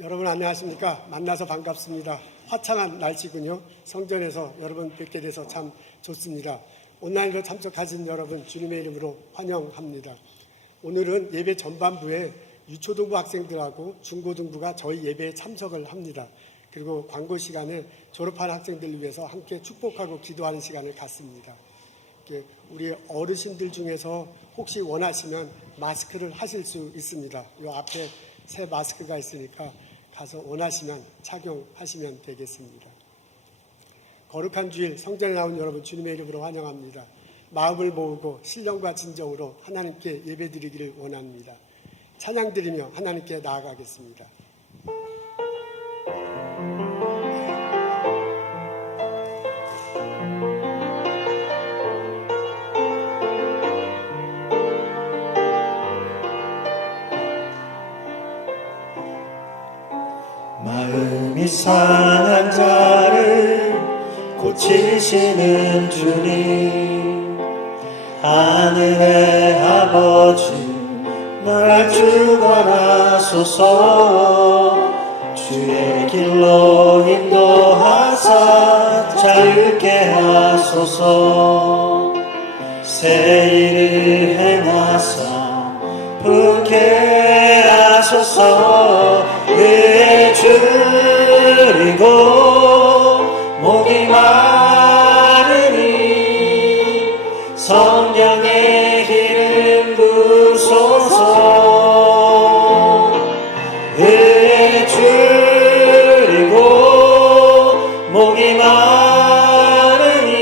여러분 안녕하십니까? 만나서 반갑습니다. 화창한 날씨군요. 성전에서 여러분 뵙게 돼서 참 좋습니다. 온라인으로 참석하신 여러분 주님의 이름으로 환영합니다. 오늘은 예배 전반부에 유초등부 학생들하고 중고등부가 저희 예배에 참석을 합니다. 그리고 광고 시간에 졸업한 학생들을 위해서 함께 축복하고 기도하는 시간을 갖습니다. 우리 어르신들 중에서 혹시 원하시면 마스크를 하실 수 있습니다. 이 앞에 새 마스크가 있으니까 가서 원하시면 착용하시면 되겠습니다. 거룩한 주일 성전에 나온 여러분 주님의 이름으로 환영합니다. 마음을 모으고 신령과 진정으로 하나님께 예배드리기를 원합니다. 찬양드리며 하나님께 나아가겠습니다. 마음이 상한 자를 고치시는 주님, 하늘의 아버지 날 주관하소서. 주의 길로 인도하사 자유케 하소서. 새 일을 행하사 부게 하소서. 그의 줄이고 목이 마르니 성령의 기름 부소서. 그의 줄이고 목이 마르니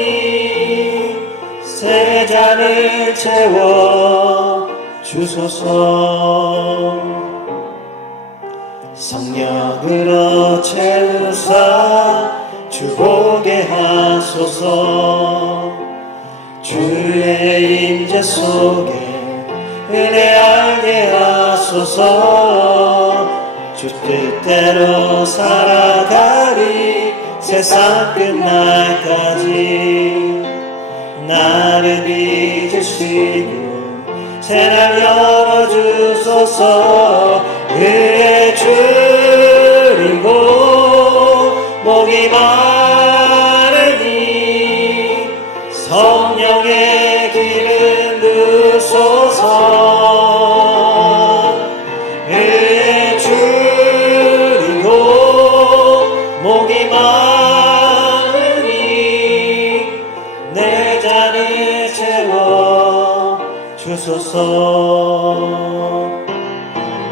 새 잔을 채워 주소서. 성령으로 채우사 주보게 하소서. 주의 임재 속에 은혜 알게 하소서. 주 뜻대로 살아가리 세상 끝날까지. 나를 빚으시고 새날 열어주소서. 그의 줄이고 목이 마르니 성령의 기름 부소서. 그의 줄이고 목이 마르니 내 잔을 채워 주소서.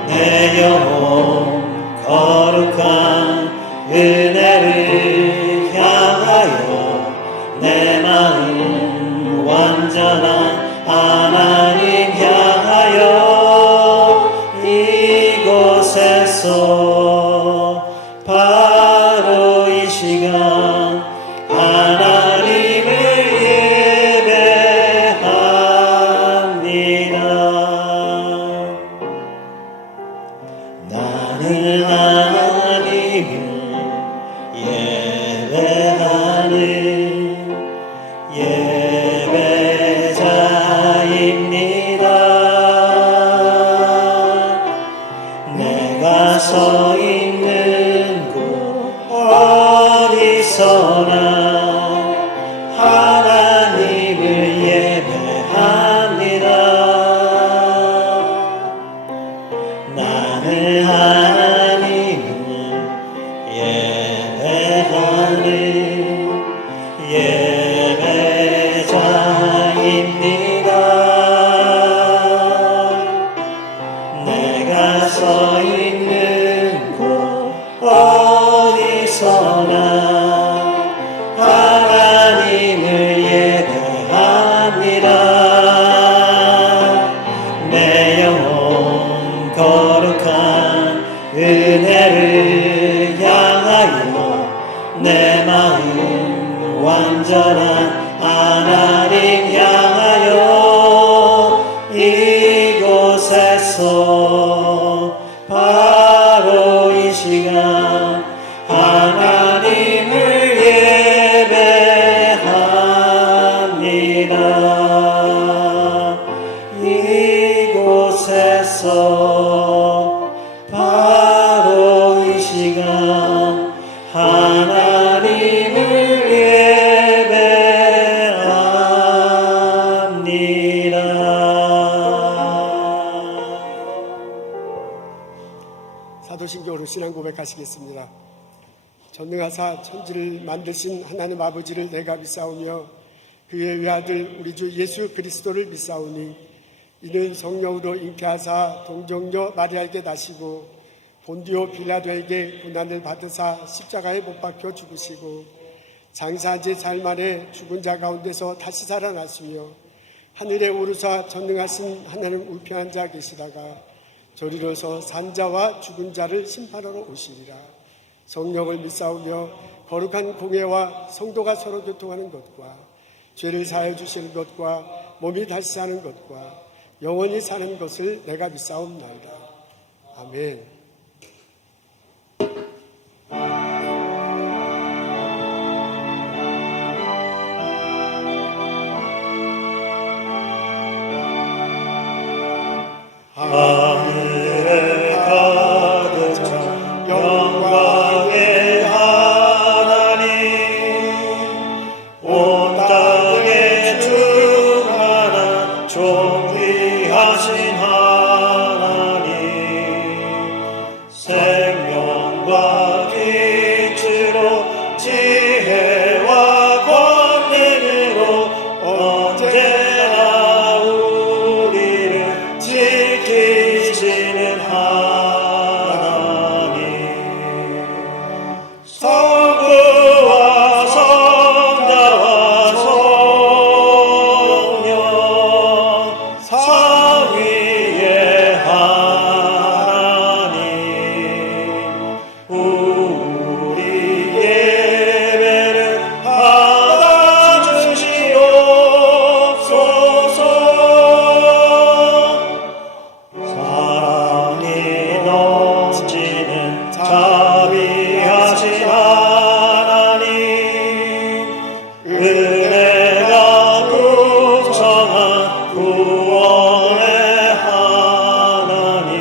내 영혼 거룩한 은혜를 향하여 내 마음 완전한 하나님 향하여 이곳에서 바로 이 시간 하나님을 예배합니다. 나는 하나님을 예배하는 예배자입니다. 내가 서 있는 곳 어디서나 하나님을 예배합니다. 나는 하나님을 예배하는 예배자입니다. 내가 서 있는 곳 어디서나 하나님을 예배합니다. 내 영혼 거룩한 은혜를 향하여 내 마음 완전한 하나님 향하여 이곳에서 바로 이 시간 하나님을 예배합니다. 이곳에서 바로 이 사도신경으로 신앙 고백하시겠습니다. 전능하사 천지를 만드신 하나님 아버지를 내가 믿사오며 그의 외아들 우리 주 예수 그리스도를 믿사오니 이는 성령으로 잉태하사 동정녀 마리아에게 나시고 본디오 빌라도에게 고난을 받으사 십자가에 못 박혀 죽으시고 장사한 지 사흘 만에 죽은 자 가운데서 다시 살아나시며 하늘에 오르사 전능하신 하나님 우편한 자 계시다가 저리로서 산자와 죽은 자를 심판하러 오시리라. 성령을 믿사오며 거룩한 공예와 성도가 서로 교통하는 것과 죄를 사하여 주시는 것과 몸이 다시 사는 것과 영원히 사는 것을 내가 믿사옵나이다. 아멘. 하늘에 가득 찬 영광의 하나님, 온 땅에 충만한 존귀하신 하나님, 생명과 빛으로 지혜와 권능으로 언제나 우리를 지키시는 하나님, 성부와 성자와 성령 삼위의 하나님, 우리 예배를 받아주시옵소서. 사랑이 넘치는 자비하신 하나님, 은혜가 풍성한 구원의 하나님,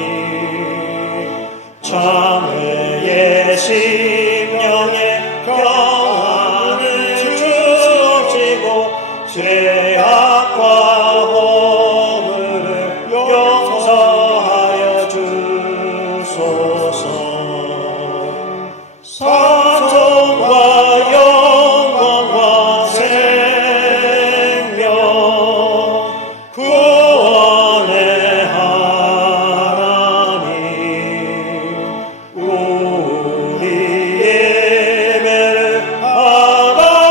참회의 심령에 평안을 주시고 죄악과 허물을 용서하여 주소서. 선종과 영광과 생명 구원의 하나님, 우리 예배를 받아주시옵소서.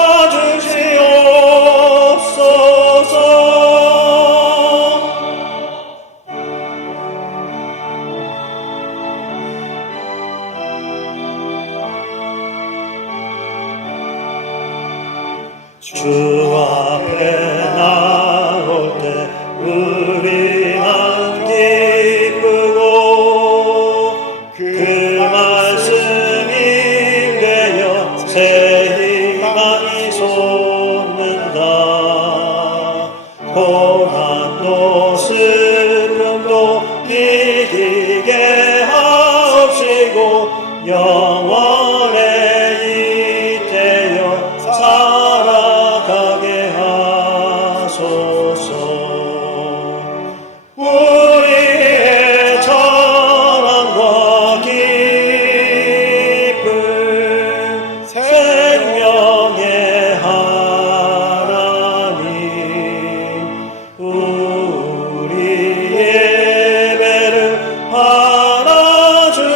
주 앞에 나올 때 우리만 기쁘고 그 말씀이 되어 새 희망이 솟는다. 고난도 슬픔도 이기게 하옵시고 영원에 잇대어 살아가게 하소서. 우리의 전함과 기쁨 생명의 하나님, 우리 예배를 받아주시옵소서.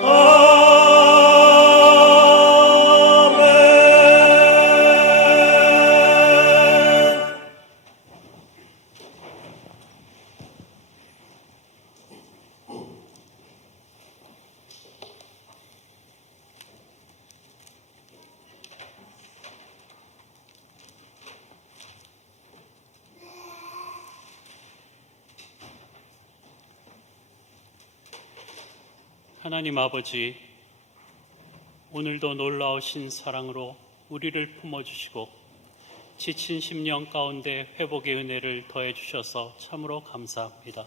아멘. 하나님 아버지, 오늘도 놀라우신 사랑으로 우리를 품어주시고 지친 심령 가운데 회복의 은혜를 더해주셔서 참으로 감사합니다.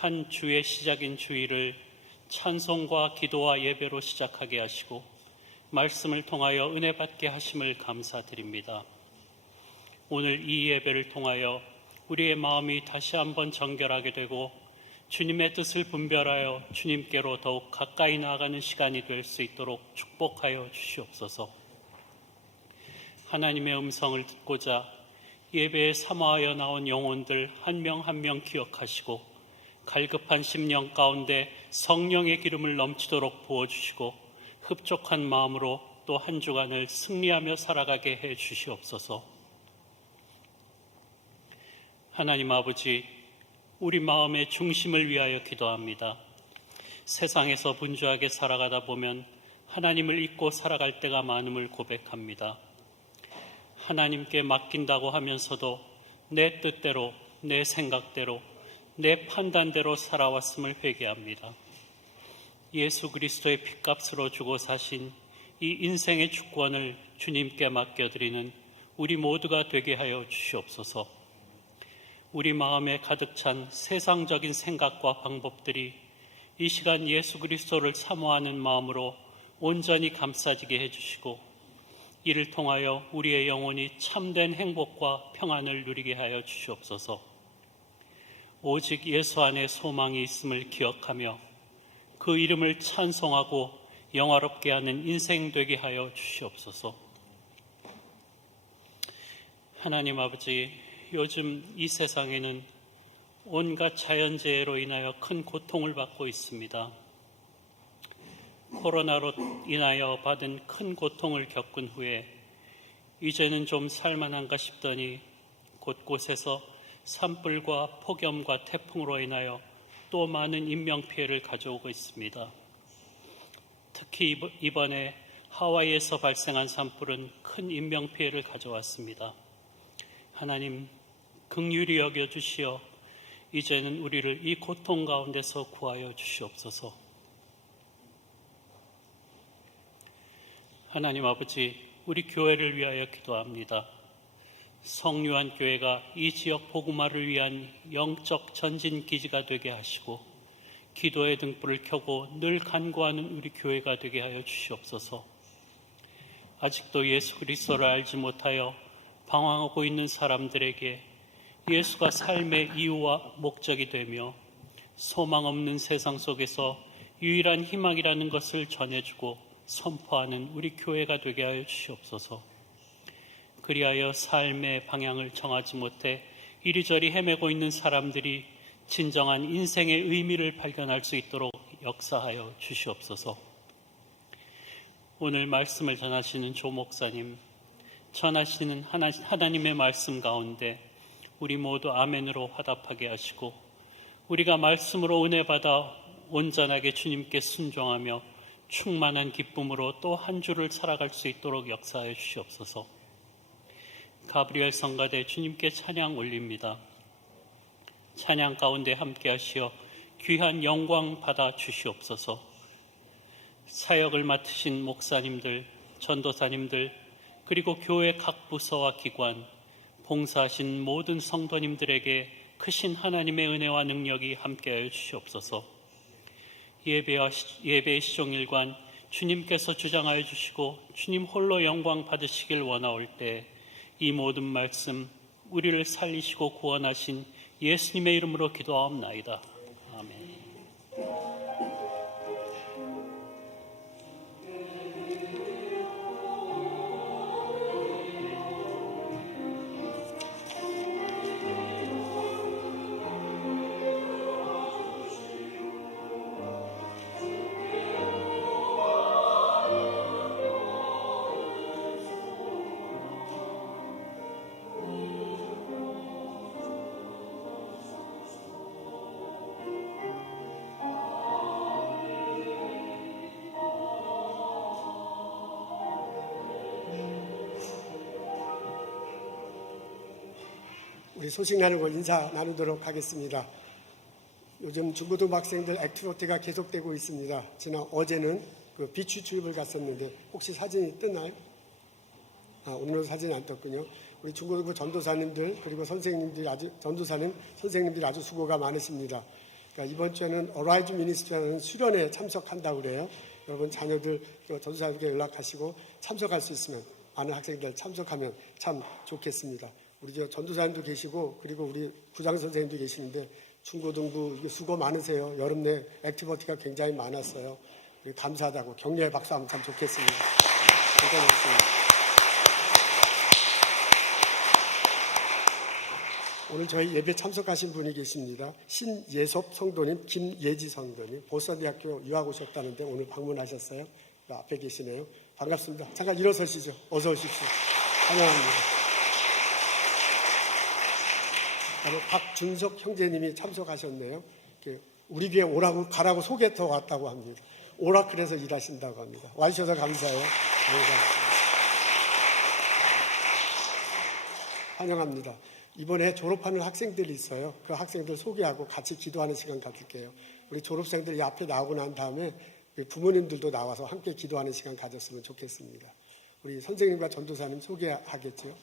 한 주의 시작인 주일을 찬송과 기도와 예배로 시작하게 하시고 말씀을 통하여 은혜 받게 하심을 감사드립니다. 오늘 이 예배를 통하여 우리의 마음이 다시 한번 정결하게 되고 주님의 뜻을 분별하여 주님께로 더욱 가까이 나아가는 시간이 될 수 있도록 축복하여 주시옵소서. 하나님의 음성을 듣고자 예배에 사모하여 나온 영혼들 한 명 한 명 기억하시고 갈급한 심령 가운데 성령의 기름을 넘치도록 부어주시고 흡족한 마음으로 또 한 주간을 승리하며 살아가게 해 주시옵소서. 하나님 아버지, 우리 마음의 중심을 위하여 기도합니다. 세상에서 분주하게 살아가다 보면 하나님을 잊고 살아갈 때가 많음을 고백합니다. 하나님께 맡긴다고 하면서도 내 뜻대로, 내 생각대로, 내 판단대로 살아왔음을 회개합니다. 예수 그리스도의 핏값으로 주고 사신 이 인생의 주권을 주님께 맡겨드리는 우리 모두가 되게 하여 주시옵소서. 우리 마음에 가득 찬 세상적인 생각과 방법들이 이 시간 예수 그리스도를 사모하는 마음으로 온전히 감싸지게 해주시고 이를 통하여 우리의 영혼이 참된 행복과 평안을 누리게 하여 주시옵소서. 오직 예수 안에 소망이 있음을 기억하며 그 이름을 찬송하고 영화롭게 하는 인생 되게 하여 주시옵소서. 하나님 아버지, 요즘 이 세상에는 온갖 자연재해로 인하여 큰 고통을 받고 있습니다. 코로나로 인하여 받은 큰 고통을 겪은 후에 이제는 좀 살만한가 싶더니 곳곳에서 산불과 폭염과 태풍으로 인하여 또 많은 인명피해를 가져오고 있습니다. 특히 이번에 하와이에서 발생한 산불은 큰 인명피해를 가져왔습니다. 하나님, 긍휼히 여겨주시어 이제는 우리를 이 고통 가운데서 구하여 주시옵소서. 하나님 아버지, 우리 교회를 위하여 기도합니다. 성유한 교회가 이 지역 복음화를 위한 영적 전진 기지가 되게 하시고 기도의 등불을 켜고 늘 간구하는 우리 교회가 되게 하여 주시옵소서. 아직도 예수 그리스도를 알지 못하여 방황하고 있는 사람들에게 예수가 삶의 이유와 목적이 되며 소망 없는 세상 속에서 유일한 희망이라는 것을 전해주고 선포하는 우리 교회가 되게 하여 주시옵소서. 그리하여 삶의 방향을 정하지 못해 이리저리 헤매고 있는 사람들이 진정한 인생의 의미를 발견할 수 있도록 역사하여 주시옵소서. 오늘 말씀을 전하시는 조 목사님, 전하시는 하나님의 말씀 가운데 우리 모두 아멘으로 화답하게 하시고 우리가 말씀으로 은혜 받아 온전하게 주님께 순종하며 충만한 기쁨으로 또 한 주를 살아갈 수 있도록 역사해 주시옵소서. 가브리엘 성가대 주님께 찬양 올립니다. 찬양 가운데 함께 하시어 귀한 영광 받아 주시옵소서. 사역을 맡으신 목사님들, 전도사님들, 그리고 교회 각 부서와 기관, 봉사하신 모든 성도님들에게 크신 하나님의 은혜와 능력이 함께하여 주시옵소서. 예배의 시종일관 주님께서 주장하여 주시고 주님 홀로 영광 받으시길 원하올 때 이 모든 말씀 우리를 살리시고 구원하신 예수님의 이름으로 기도하옵나이다. 아멘. 우리 소식 나누고 인사 나누도록 하겠습니다. 요즘 중고등 학생들 액티비티가 계속되고 있습니다. 지난 어제는 그 비추 주입을 갔었는데 혹시 사진이 뜨나요? 오늘은 사진이 안 떴군요. 우리 중고등부 전도사님들 그리고 선생님들이 전도사는 선생님들이 아주 수고가 많으십니다. 그러니까 이번 주에는 어라이즈 미니스트라는 수련회에 참석한다고 그래요. 여러분 자녀들 전도사님께 연락하시고 참석할 수 있으면 많은 학생들 참석하면 참 좋겠습니다. 우리 저 전도사님도 계시고 그리고 우리 부장 선생님도 계시는데 중고등부 이게 수고 많으세요. 여름 내 액티비티가 굉장히 많았어요. 감사하다고 격려의 박수 하면 참 좋겠습니다. 고생하셨습니다. 오늘 저희 예배 참석하신 분이 계십니다. 신예섭 성도님, 김예지 성도님, 보사대학교 유학 오셨다는데 오늘 방문하셨어요. 그 앞에 계시네요. 반갑습니다. 잠깐 일어서시죠. 어서 오십시오. 환영합니다. 그다음에 박준석 형제님이 참석하셨네요. 우리 교회 오라고 가라고 소개터 왔다고 합니다. 오라클에서 일하신다고 합니다. 와주셔서 감사해요. 감사합니다. 환영합니다. 이번에 졸업하는 학생들이 있어요. 그 학생들 소개하고 같이 기도하는 시간 가질게요. 우리 졸업생들이 앞에 나오고 난 다음에 부모님들도 나와서 함께 기도하는 시간 가졌으면 좋겠습니다. 우리 선생님과 전도사님 소개하겠죠.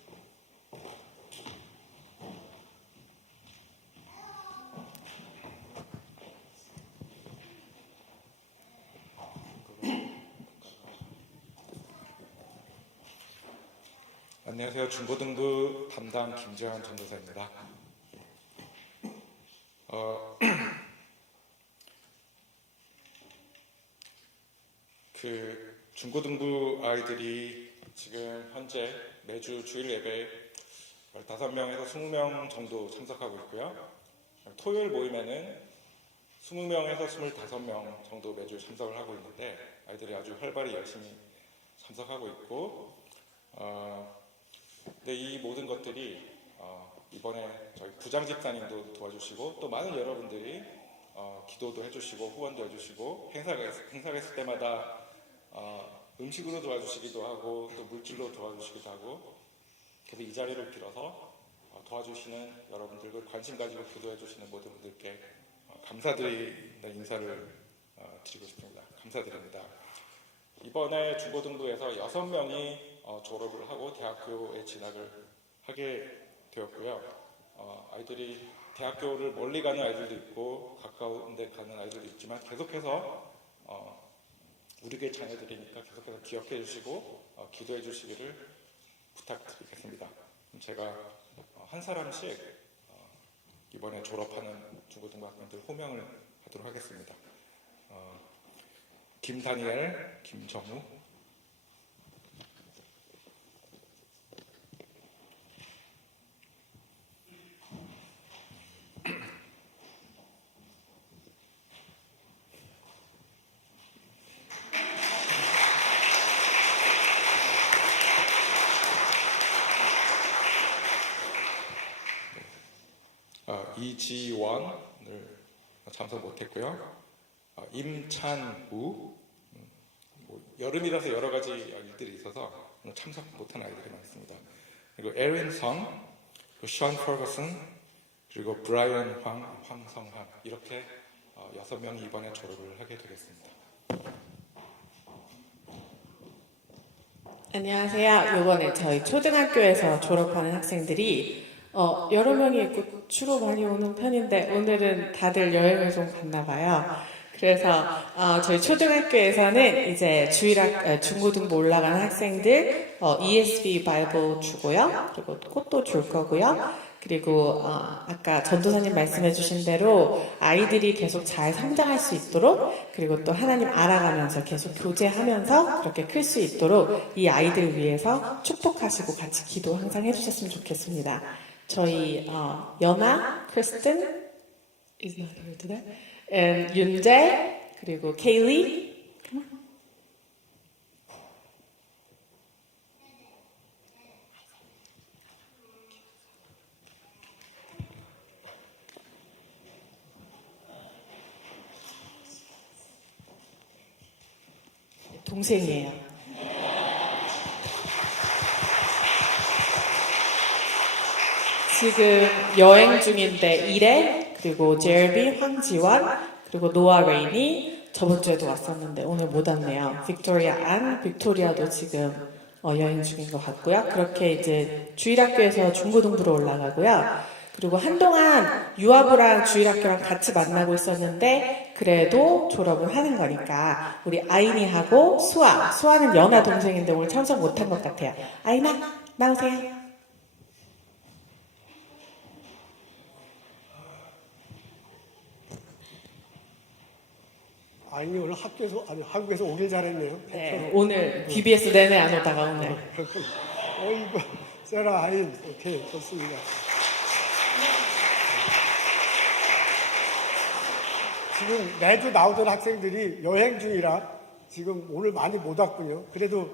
안녕하세요. 중고등부 담당 김재환 전도사입니다. 중고등부 아이들이 지금 현재 매주 주일 예배 15명에서 20명 정도 참석하고 있고요. 토요일 모임에는 20명에서 25명 정도 매주 참석을 하고 있는데 아이들이 아주 활발히 열심히 참석하고 있고 근데 이 모든 것들이 이번에 저희 부장 집사님도 도와주시고 또 많은 여러분들이 기도도 해주시고 후원도 해주시고 행사가 있을 때마다 음식으로 도와주시기도 하고 또 물질로 도와주시기도 하고 그래서 이 자리를 빌어서 도와주시는 여러분들과 관심 가지고 기도해 주시는 모든 분들께 감사드리는 인사를 드리고 싶습니다. 감사드립니다. 이번에 중고등부에서 6명이 졸업을 하고 대학교에 진학을 하게 되었고요. 아이들이 대학교를 멀리 가는 아이들도 있고 가까운 데 가는 아이들도 있지만 계속해서 우리 교회 자녀들이니까 계속해서 기억해 주시고 기도해 주시기를 부탁드리겠습니다. 제가 한 사람씩 이번에 졸업하는 중고등부 학생들 호명을 하도록 하겠습니다. 김다니엘, 김정우, 이지원을 참석 못했고요. 임찬우, 여름이라서 여러 가지 일들이 있어서 참석 못한 아이들이 많습니다. 그리고 에린 성, 그리고 션 퍼거슨, 그리고 브라이언 황성함 이렇게 6명이 이번에 졸업을 하게 되겠습니다. 안녕하세요. 이번에 저희 초등학교에서 졸업하는 학생들이 여러 명이 있고 주로 많이 오는 편인데 오늘은 다들 여행을 좀 갔나 봐요. 그래서 저희 초등학교에서는 이제 중고등부 올라가는 학생들 ESV 바이블 주고요. 그리고 꽃도 줄 거고요. 그리고 아까 전도사님 말씀해 주신 대로 아이들이 계속 잘 성장할 수 있도록 그리고 또 하나님 알아가면서 계속 교제하면서 그렇게 클 수 있도록 이 아이들을 위해서 축복하시고 같이 기도 항상 해주셨으면 좋겠습니다. 저희 연아, 크리스틴, is not here today, and 윤재, 그리고 케일리, 동생이에요. 지금 여행 중인데 이래 그리고 제르비, 황지원 그리고 노아 레인이 저번 주에도 왔었는데 오늘 못 왔네요. 빅토리아 안, 빅토리아도 지금 여행 중인 것 같고요. 그렇게 이제 주일학교에서 중고등부로 올라가고요. 그리고 한동안 유아부랑 주일학교랑 같이 만나고 있었는데 그래도 졸업을 하는 거니까 우리 아이니하고 수아는 연하 동생인데 오늘 참석 못한 것 같아요. 아이나 나오세요. 아니 오늘 한국에서 오길 잘했네요. 네, 오늘 BBS 내내 안 오다가 오늘. 그렇군. 어이구, 세라 아인. 오케이, 좋습니다. 지금 매주 나오던 학생들이 여행 중이라 지금 오늘 많이 못 왔군요. 그래도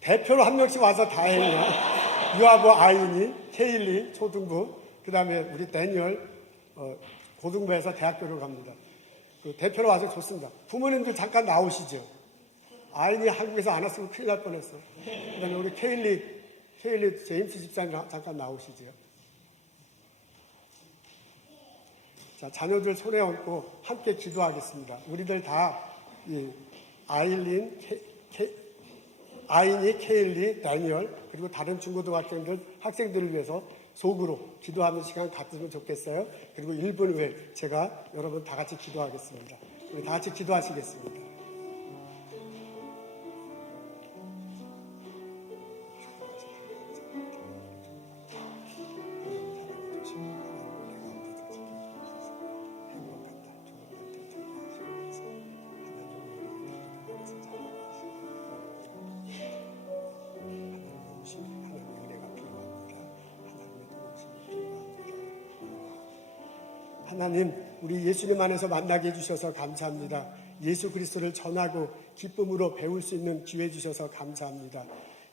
대표로 한 명씩 와서 다행이에요. 유아부 아인이, 케일리 초등부, 그 다음에 우리 데니얼 고등부에서 대학교로 갑니다. 그 대표로 와서 좋습니다. 부모님들 잠깐 나오시죠. 아인이 한국에서 안 왔으면 큰일 날 뻔했어. 그 다음에 우리 케일리 제임스 집사님 잠깐 나오시죠. 자, 자녀들 손에 얹고 함께 기도하겠습니다. 우리들 다 아인이, 케일리, 다니엘 그리고 다른 중고등학생들 학생들을 위해서 속으로 기도하는 시간 갖으면 좋겠어요. 그리고 1분 후에 제가 여러분 다 같이 기도하겠습니다. 우리 다 같이 기도하시겠습니다. 하나님, 우리 예수님 안에서 만나게 해주셔서 감사합니다. 예수 그리스도를 전하고 기쁨으로 배울 수 있는 기회 주셔서 감사합니다.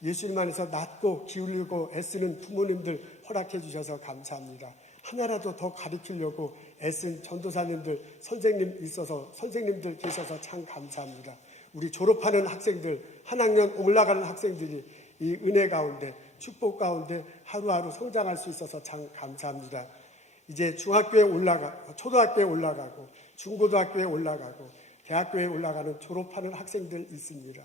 예수님 안에서 낮고 기울이고 애쓰는 부모님들 허락해 주셔서 감사합니다. 하나라도 더 가르치려고 애쓴 전도사님들, 선생님들 계셔서 참 감사합니다. 우리 졸업하는 학생들, 한 학년 올라가는 학생들이 이 은혜 가운데, 축복 가운데 하루하루 성장할 수 있어서 참 감사합니다. 이제 중학교에 초등학교에 올라가고, 중고등학교에 올라가고, 대학교에 올라가는 졸업하는 학생들 있습니다.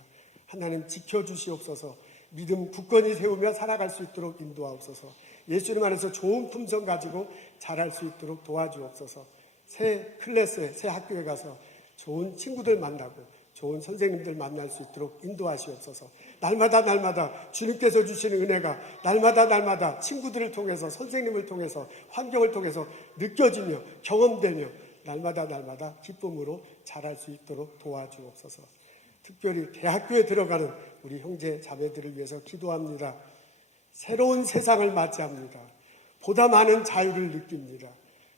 하나님 지켜주시옵소서. 믿음 굳건히 세우며 살아갈 수 있도록 인도하옵소서. 예수님 안에서 좋은 품성 가지고 자랄 수 있도록 도와주옵소서. 새 클래스에, 새 학교에 가서 좋은 친구들 만나고 좋은 선생님들 만날 수 있도록 인도하시옵소서. 날마다 주님께서 주시는 은혜가 날마다 친구들을 통해서, 선생님을 통해서, 환경을 통해서 느껴지며 경험되며 날마다 기쁨으로 자랄 수 있도록 도와주옵소서. 특별히 대학교에 들어가는 우리 형제 자매들을 위해서 기도합니다. 새로운 세상을 맞이합니다. 보다 많은 자유를 느낍니다.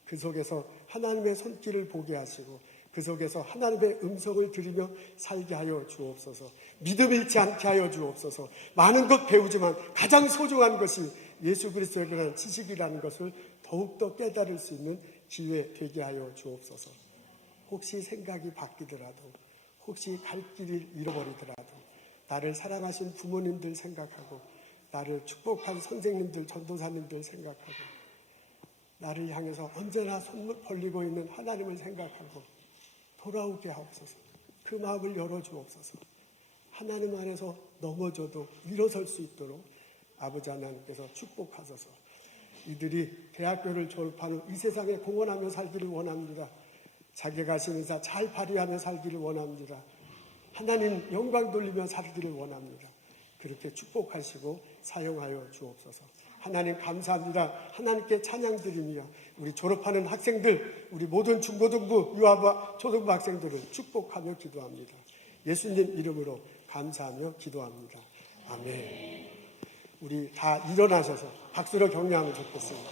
그 속에서 하나님의 손길을 보게 하시고 그 속에서 하나님의 음성을 들으며 살게 하여 주옵소서. 믿음 잃지 않게 하여 주옵소서. 많은 것 배우지만 가장 소중한 것이 예수 그리스도에 관한 지식이라는 것을 더욱더 깨달을 수 있는 기회 되게 하여 주옵소서. 혹시 생각이 바뀌더라도, 혹시 갈 길을 잃어버리더라도 나를 사랑하신 부모님들 생각하고, 나를 축복한 선생님들, 전도사님들 생각하고, 나를 향해서 언제나 손을 벌리고 있는 하나님을 생각하고 돌아오게 하옵소서. 그 마음을 열어주옵소서. 하나님 안에서 넘어져도 일어설 수 있도록 아버지 하나님께서 축복하소서. 이들이 대학교를 졸업하는 이 세상에 공헌하며 살기를 원합니다. 자기가 하시는 사 잘 발휘하며 살기를 원합니다. 하나님 영광 돌리며 살기를 원합니다. 그렇게 축복하시고 사용하여 주옵소서. 하나님 감사합니다. 하나님께 찬양드리며 우리 졸업하는 학생들, 우리 모든 중고등부, 유아부, 초등부 학생들을 축복하며 기도합니다. 예수님 이름으로 감사하며 기도합니다. 아멘. 우리 다 일어나셔서 박수로 격려하면 좋겠습니다.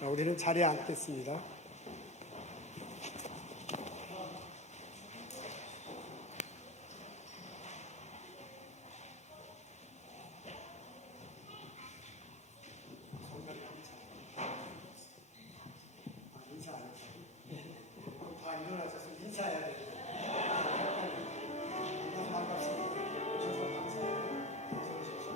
자, 우리는 자리에 앉겠습니다. 다 일어나셔서 인사해야 돼요. 반갑습니다. 오셔서 감사해요. 어서 오십시오.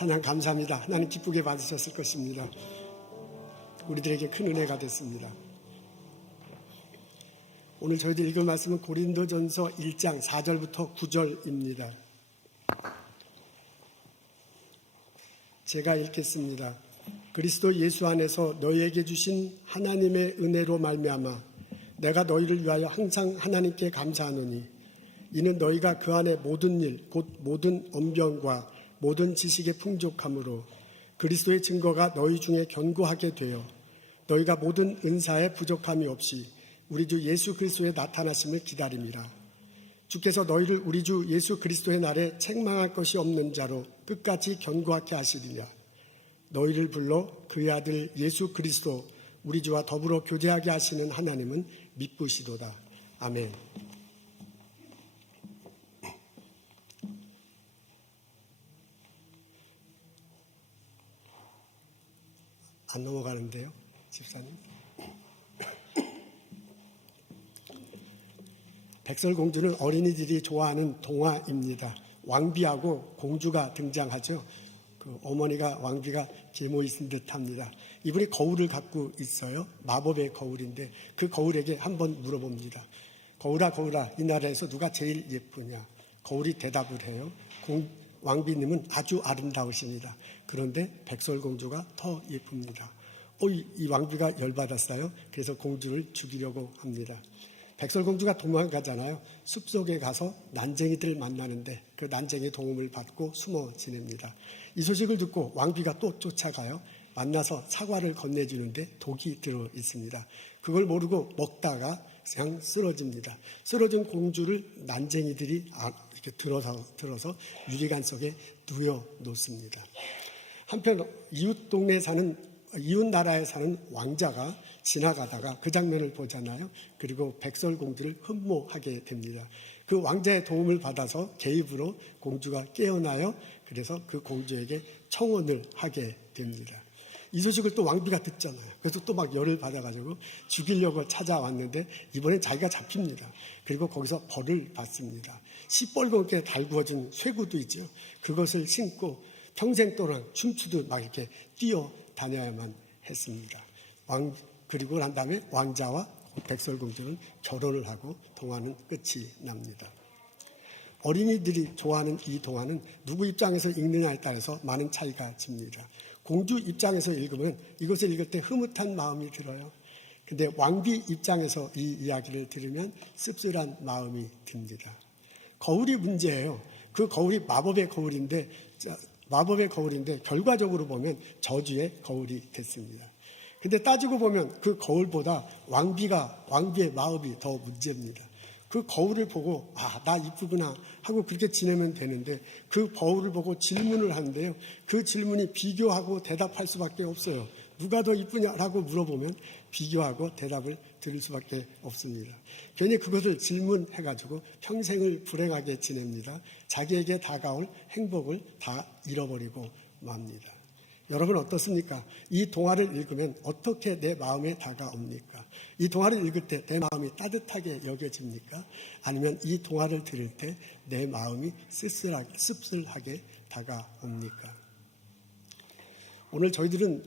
찬양 감사합니다. 하나님 기쁘게 받으셨을 것입니다. 우리들에게 큰 은혜가 됐습니다. 오늘 저희들 읽을 말씀은 고린도전서 1장 4절부터 9절입니다. 제가 읽겠습니다. 그리스도 예수 안에서 너희에게 주신 하나님의 은혜로 말미암아 내가 너희를 위하여 항상 하나님께 감사하노니 이는 너희가 그 안에 모든 일 곧 모든 언변과 모든 지식의 풍족함으로 그리스도의 증거가 너희 중에 견고하게 되어 너희가 모든 은사에 부족함이 없이 우리 주 예수 그리스도의 나타나심을 기다림이라. 주께서 너희를 우리 주 예수 그리스도의 날에 책망할 것이 없는 자로 끝까지 견고하게 하시리라. 너희를 불러 그의 아들 예수 그리스도 우리 주와 더불어 교제하게 하시는 하나님은 믿으시도다. 아멘. 안 넘어가는데요, 집사님. 백설공주는 어린이들이 좋아하는 동화입니다. 왕비하고 공주가 등장하죠. 그 어머니가 왕비가 계모 있은 듯합니다. 이분이 거울을 갖고 있어요. 마법의 거울인데 그 거울에게 한번 물어봅니다. 거울아 거울아 이 나라에서 누가 제일 예쁘냐? 거울이 대답을 해요. 왕비님은 아주 아름다우십니다. 그런데 백설공주가 더 예쁩니다. 이 왕비가 열받았어요. 그래서 공주를 죽이려고 합니다. 백설공주가 도망가잖아요. 숲속에 가서 난쟁이들을 만나는데 그 난쟁이의 도움을 받고 숨어 지냅니다. 이 소식을 듣고 왕비가 또 쫓아가요. 만나서 사과를 건네주는데 독이 들어 있습니다. 그걸 모르고 먹다가 그냥 쓰러집니다. 쓰러진 공주를 난쟁이들이 이렇게 들어서 유리관 속에 누워 놓습니다. 한편 이웃 나라에 사는 왕자가 지나가다가 그 장면을 보잖아요. 그리고 백설공주를 흠모하게 됩니다. 그 왕자의 도움을 받아서 개입으로 공주가 깨어나요. 그래서 그 공주에게 청혼을 하게 됩니다. 이 소식을 또 왕비가 듣잖아요. 그래서 또 막 열을 받아가지고 죽이려고 찾아왔는데 이번엔 자기가 잡힙니다. 그리고 거기서 벌을 받습니다. 시뻘겋게 달구어진 쇠구도 있죠. 그것을 신고 평생 동안 춤추듯 막 이렇게 뛰어다녀야만 했습니다. 그리고 난 다음에 왕자와 백설공주는 결혼을 하고 동화는 끝이 납니다. 어린이들이 좋아하는 이 동화는 누구 입장에서 읽느냐에 따라서 많은 차이가 집니다. 공주 입장에서 읽으면 이것을 읽을 때 흐뭇한 마음이 들어요. 근데 왕비 입장에서 이 이야기를 들으면 씁쓸한 마음이 듭니다. 거울이 문제예요. 그 거울이 마법의 거울인데 결과적으로 보면 저주의 거울이 됐습니다. 근데 따지고 보면 그 거울보다 왕비의 마음이 더 문제입니다. 그 거울을 보고 나 이쁘구나 하고 그렇게 지내면 되는데 그 거울을 보고 질문을 하는데요. 그 질문이 비교하고 대답할 수밖에 없어요. 누가 더 이쁘냐라고 물어보면 비교하고 대답을 들을 수밖에 없습니다. 괜히 그것을 질문해가지고 평생을 불행하게 지냅니다. 자기에게 다가올 행복을 다 잃어버리고 맙니다. 여러분 어떻습니까? 이 동화를 읽으면 어떻게 내 마음에 다가옵니까? 이 동화를 읽을 때 내 마음이 따뜻하게 여겨집니까? 아니면 이 동화를 들을 때 내 마음이 씁쓸하게 다가옵니까? 오늘 저희는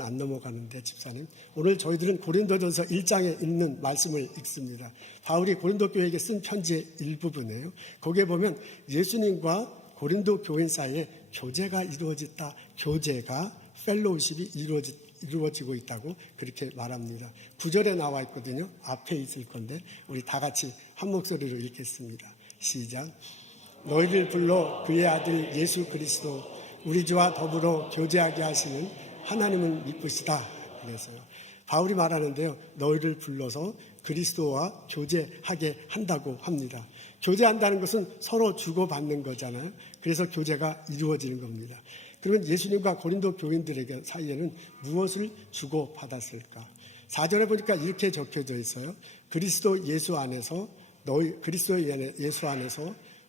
안 넘어가는데 집사님. 오늘 저희들은 고린도전서 1장에 있는 말씀을 읽습니다. 바울이 고린도 교회에게 쓴 편지의 일부분이에요. 거기에 보면 예수님과 고린도 교인 사이에 교제가 이루어졌다. 교제가 펠로우십이 이루어지고 있다고 그렇게 말합니다. 9절에 나와 있거든요. 앞에 있을 건데 우리 다 같이 한 목소리로 읽겠습니다. 시작. 너희를 불러 그의 아들 예수 그리스도 우리 주와 더불어 교제하게 하시는 하나님은 믿으시다. 그래서요. 바울이 말하는데요. 너희를 불러서 그리스도와 교제하게 한다고 합니다. 교제한다는 것은 서로 주고받는 거잖아요. 그래서 교제가 이루어지는 겁니다. 그러면 예수님과 고린도 교인들에게 사이에는 무엇을 주고받았을까? 4절에 보니까 이렇게 적혀져 있어요. 그리스도 예수 안에서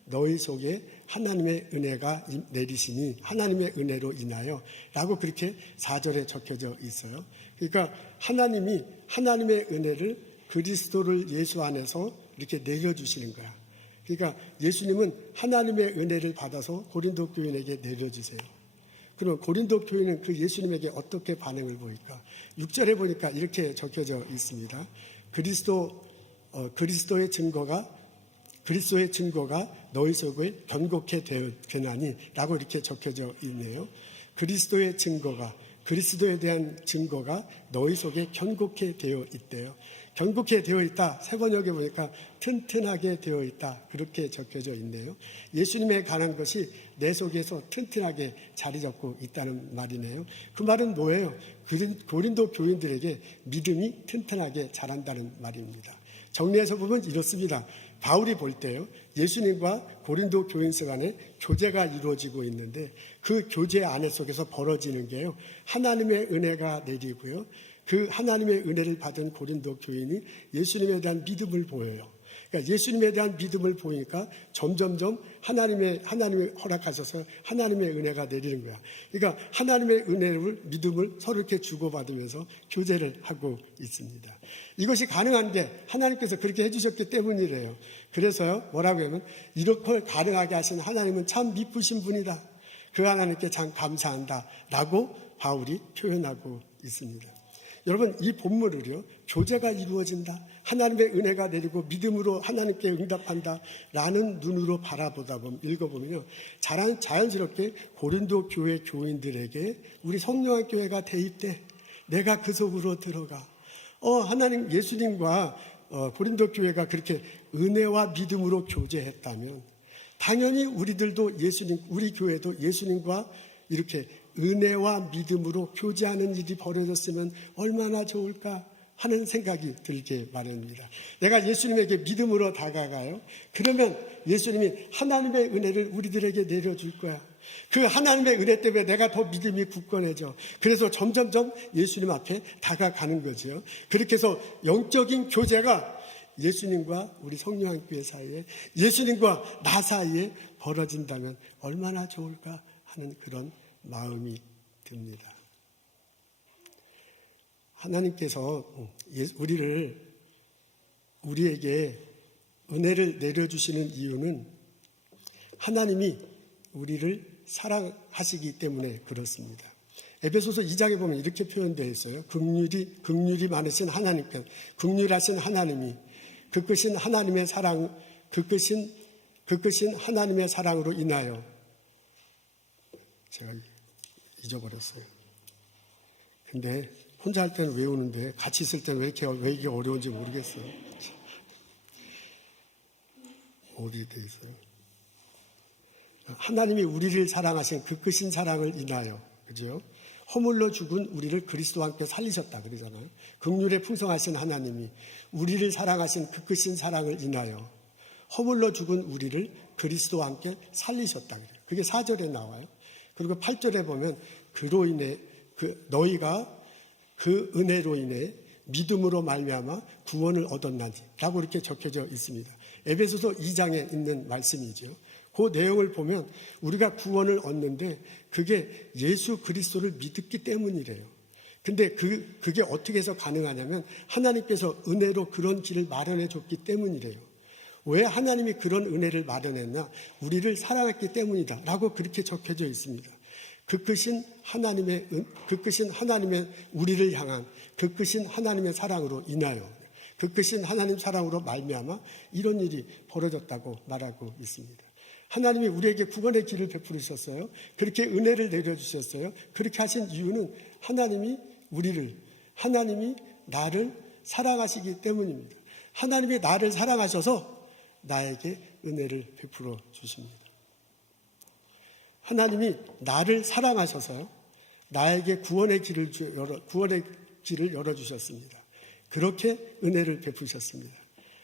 너희 속에 하나님의 은혜가 내리시니 하나님의 은혜로 인하여 라고 그렇게 4절에 적혀져 있어요. 그러니까 하나님의 은혜를 그리스도를 예수 안에서 이렇게 내려주시는 거야. 그러니까 예수님은 하나님의 은혜를 받아서 고린도 교인에게 내려주세요. 그럼 고린도 교인은 그 예수님에게 어떻게 반응을 보일까? 6절에 보니까 이렇게 적혀져 있습니다. 그리스도의 증거가 너희 속에 견고케 되나니 라고 이렇게 적혀져 있네요. 그리스도에 대한 증거가 너희 속에 견고케 되어 있대요. 견고케 되어 있다. 새 번역에 보니까 튼튼하게 되어 있다. 그렇게 적혀져 있네요. 예수님에 관한 것이 내 속에서 튼튼하게 자리 잡고 있다는 말이네요. 그 말은 뭐예요? 고린도 교인들에게 믿음이 튼튼하게 자란다는 말입니다. 정리해서 보면 이렇습니다. 바울이 볼 때요, 예수님과 고린도 교인들 간에 교제가 이루어지고 있는데 그 교제 안에 속에서 벌어지는 게요, 하나님의 은혜가 내리고요, 그 하나님의 은혜를 받은 고린도 교인이 예수님에 대한 믿음을 보여요. 그러니까 예수님에 대한 믿음을 보이니까 점점점 하나님의 허락하셔서 하나님의 은혜가 내리는 거야. 그러니까 하나님의 은혜를, 믿음을 서로 이렇게 주고받으면서 교제를 하고 있습니다. 이것이 가능한 게 하나님께서 그렇게 해주셨기 때문이래요. 그래서요, 뭐라고 하면 이렇게 가능하게 하신 하나님은 참 미쁘신 분이다. 그 하나님께 참 감사한다. 라고 바울이 표현하고 있습니다. 여러분, 이 본문을요, 교제가 이루어진다, 하나님의 은혜가 내리고 믿음으로 하나님께 응답한다 라는 눈으로 바라보다 보면, 읽어보면요, 자연스럽게 고린도 교회 교인들에게 우리 성령학 교회가 대입돼 내가 그 속으로 들어가, 하나님, 예수님과 고린도 교회가 그렇게 은혜와 믿음으로 교제했다면 당연히 우리들도 우리 교회도 예수님과 이렇게 은혜와 믿음으로 교제하는 일이 벌어졌으면 얼마나 좋을까 하는 생각이 들게 마련입니다. 내가 예수님에게 믿음으로 다가가요. 그러면 예수님이 하나님의 은혜를 우리들에게 내려줄 거야. 그 하나님의 은혜 때문에 내가 더 믿음이 굳건해져. 그래서 점점점 예수님 앞에 다가가는 거죠. 그렇게 해서 영적인 교제가 예수님과 우리 성령학교회 사이에, 예수님과 나 사이에 벌어진다면 얼마나 좋을까 하는 그런 마음이 듭니다. 하나님께서 우리에게 은혜를 내려주시는 이유는 하나님이 우리를 사랑하시기 때문에 그렇습니다. 에베소서 2장에 보면 이렇게 표현되어 있어요. 긍휼이 많으신 하나님께, 긍휼하신 하나님이 그 크신 하나님의 사랑, 그 크신 하나님의 사랑으로 인하여, 제가 잊어버렸어요. 근데 혼자 할 때는 외우는데 같이 있을 때는 왜 이게 어려운지 모르겠어요. 어디에 돼 있어요? 하나님이 우리를 사랑하신 그 크신 사랑을 인하여, 그죠? 허물로 죽은 우리를 그리스도와 함께 살리셨다 그러잖아요. 긍휼에 풍성하신 하나님이 우리를 사랑하신 그 크신 사랑을 인하여 허물로 죽은 우리를 그리스도와 함께 살리셨다 그래요. 그게 4절에 나와요. 그리고 8절에 보면 그로 인해 너희가 그 은혜로 인해 믿음으로 말미암아 구원을 얻었나니라고 이렇게 적혀져 있습니다. 에베소서 2장에 있는 말씀이죠. 그 내용을 보면 우리가 구원을 얻는데 그게 예수 그리스도를 믿었기 때문이래요. 근데 그게 어떻게 해서 가능하냐면 하나님께서 은혜로 그런 길을 마련해 줬기 때문이래요. 왜 하나님이 그런 은혜를 마련했나? 우리를 사랑했기 때문이다 라고 그렇게 적혀져 있습니다. 그 크신 하나님의 우리를 향한 그 크신 하나님의 사랑으로 인하여, 그 크신 하나님 사랑으로 말미암아 이런 일이 벌어졌다고 말하고 있습니다. 하나님이 우리에게 구원의 길을 베풀으셨어요. 그렇게 은혜를 내려주셨어요. 그렇게 하신 이유는 하나님이 나를 사랑하시기 때문입니다. 하나님이 나를 사랑하셔서 나에게 은혜를 베풀어 주십니다. 하나님이 나를 사랑하셔서 나에게 구원의 길을 열어주셨습니다. 그렇게 은혜를 베푸셨습니다.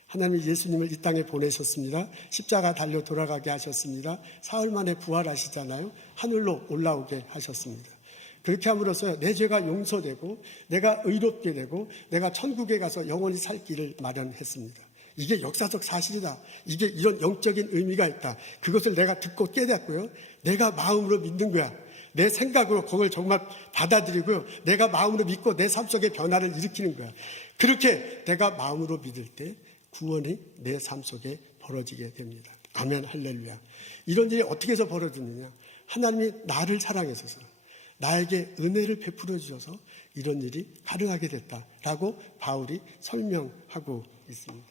하나님이 예수님을 이 땅에 보내셨습니다. 십자가 달려 돌아가게 하셨습니다. 사흘 만에 부활하시잖아요. 하늘로 올라오게 하셨습니다. 그렇게 함으로써 내 죄가 용서되고 내가 의롭게 되고 내가 천국에 가서 영원히 살 길을 마련했습니다. 이게 역사적 사실이다. 이게 이런 영적인 의미가 있다. 그것을 내가 듣고 깨닫고요. 내가 마음으로 믿는 거야. 내 생각으로 그걸 정말 받아들이고요. 내가 마음으로 믿고 내 삶 속에 변화를 일으키는 거야. 그렇게 내가 마음으로 믿을 때 구원이 내 삶 속에 벌어지게 됩니다. 아멘, 할렐루야. 이런 일이 어떻게 해서 벌어지느냐? 하나님이 나를 사랑하셔서 나에게 은혜를 베풀어 주셔서 이런 일이 가능하게 됐다라고 바울이 설명하고 있습니다.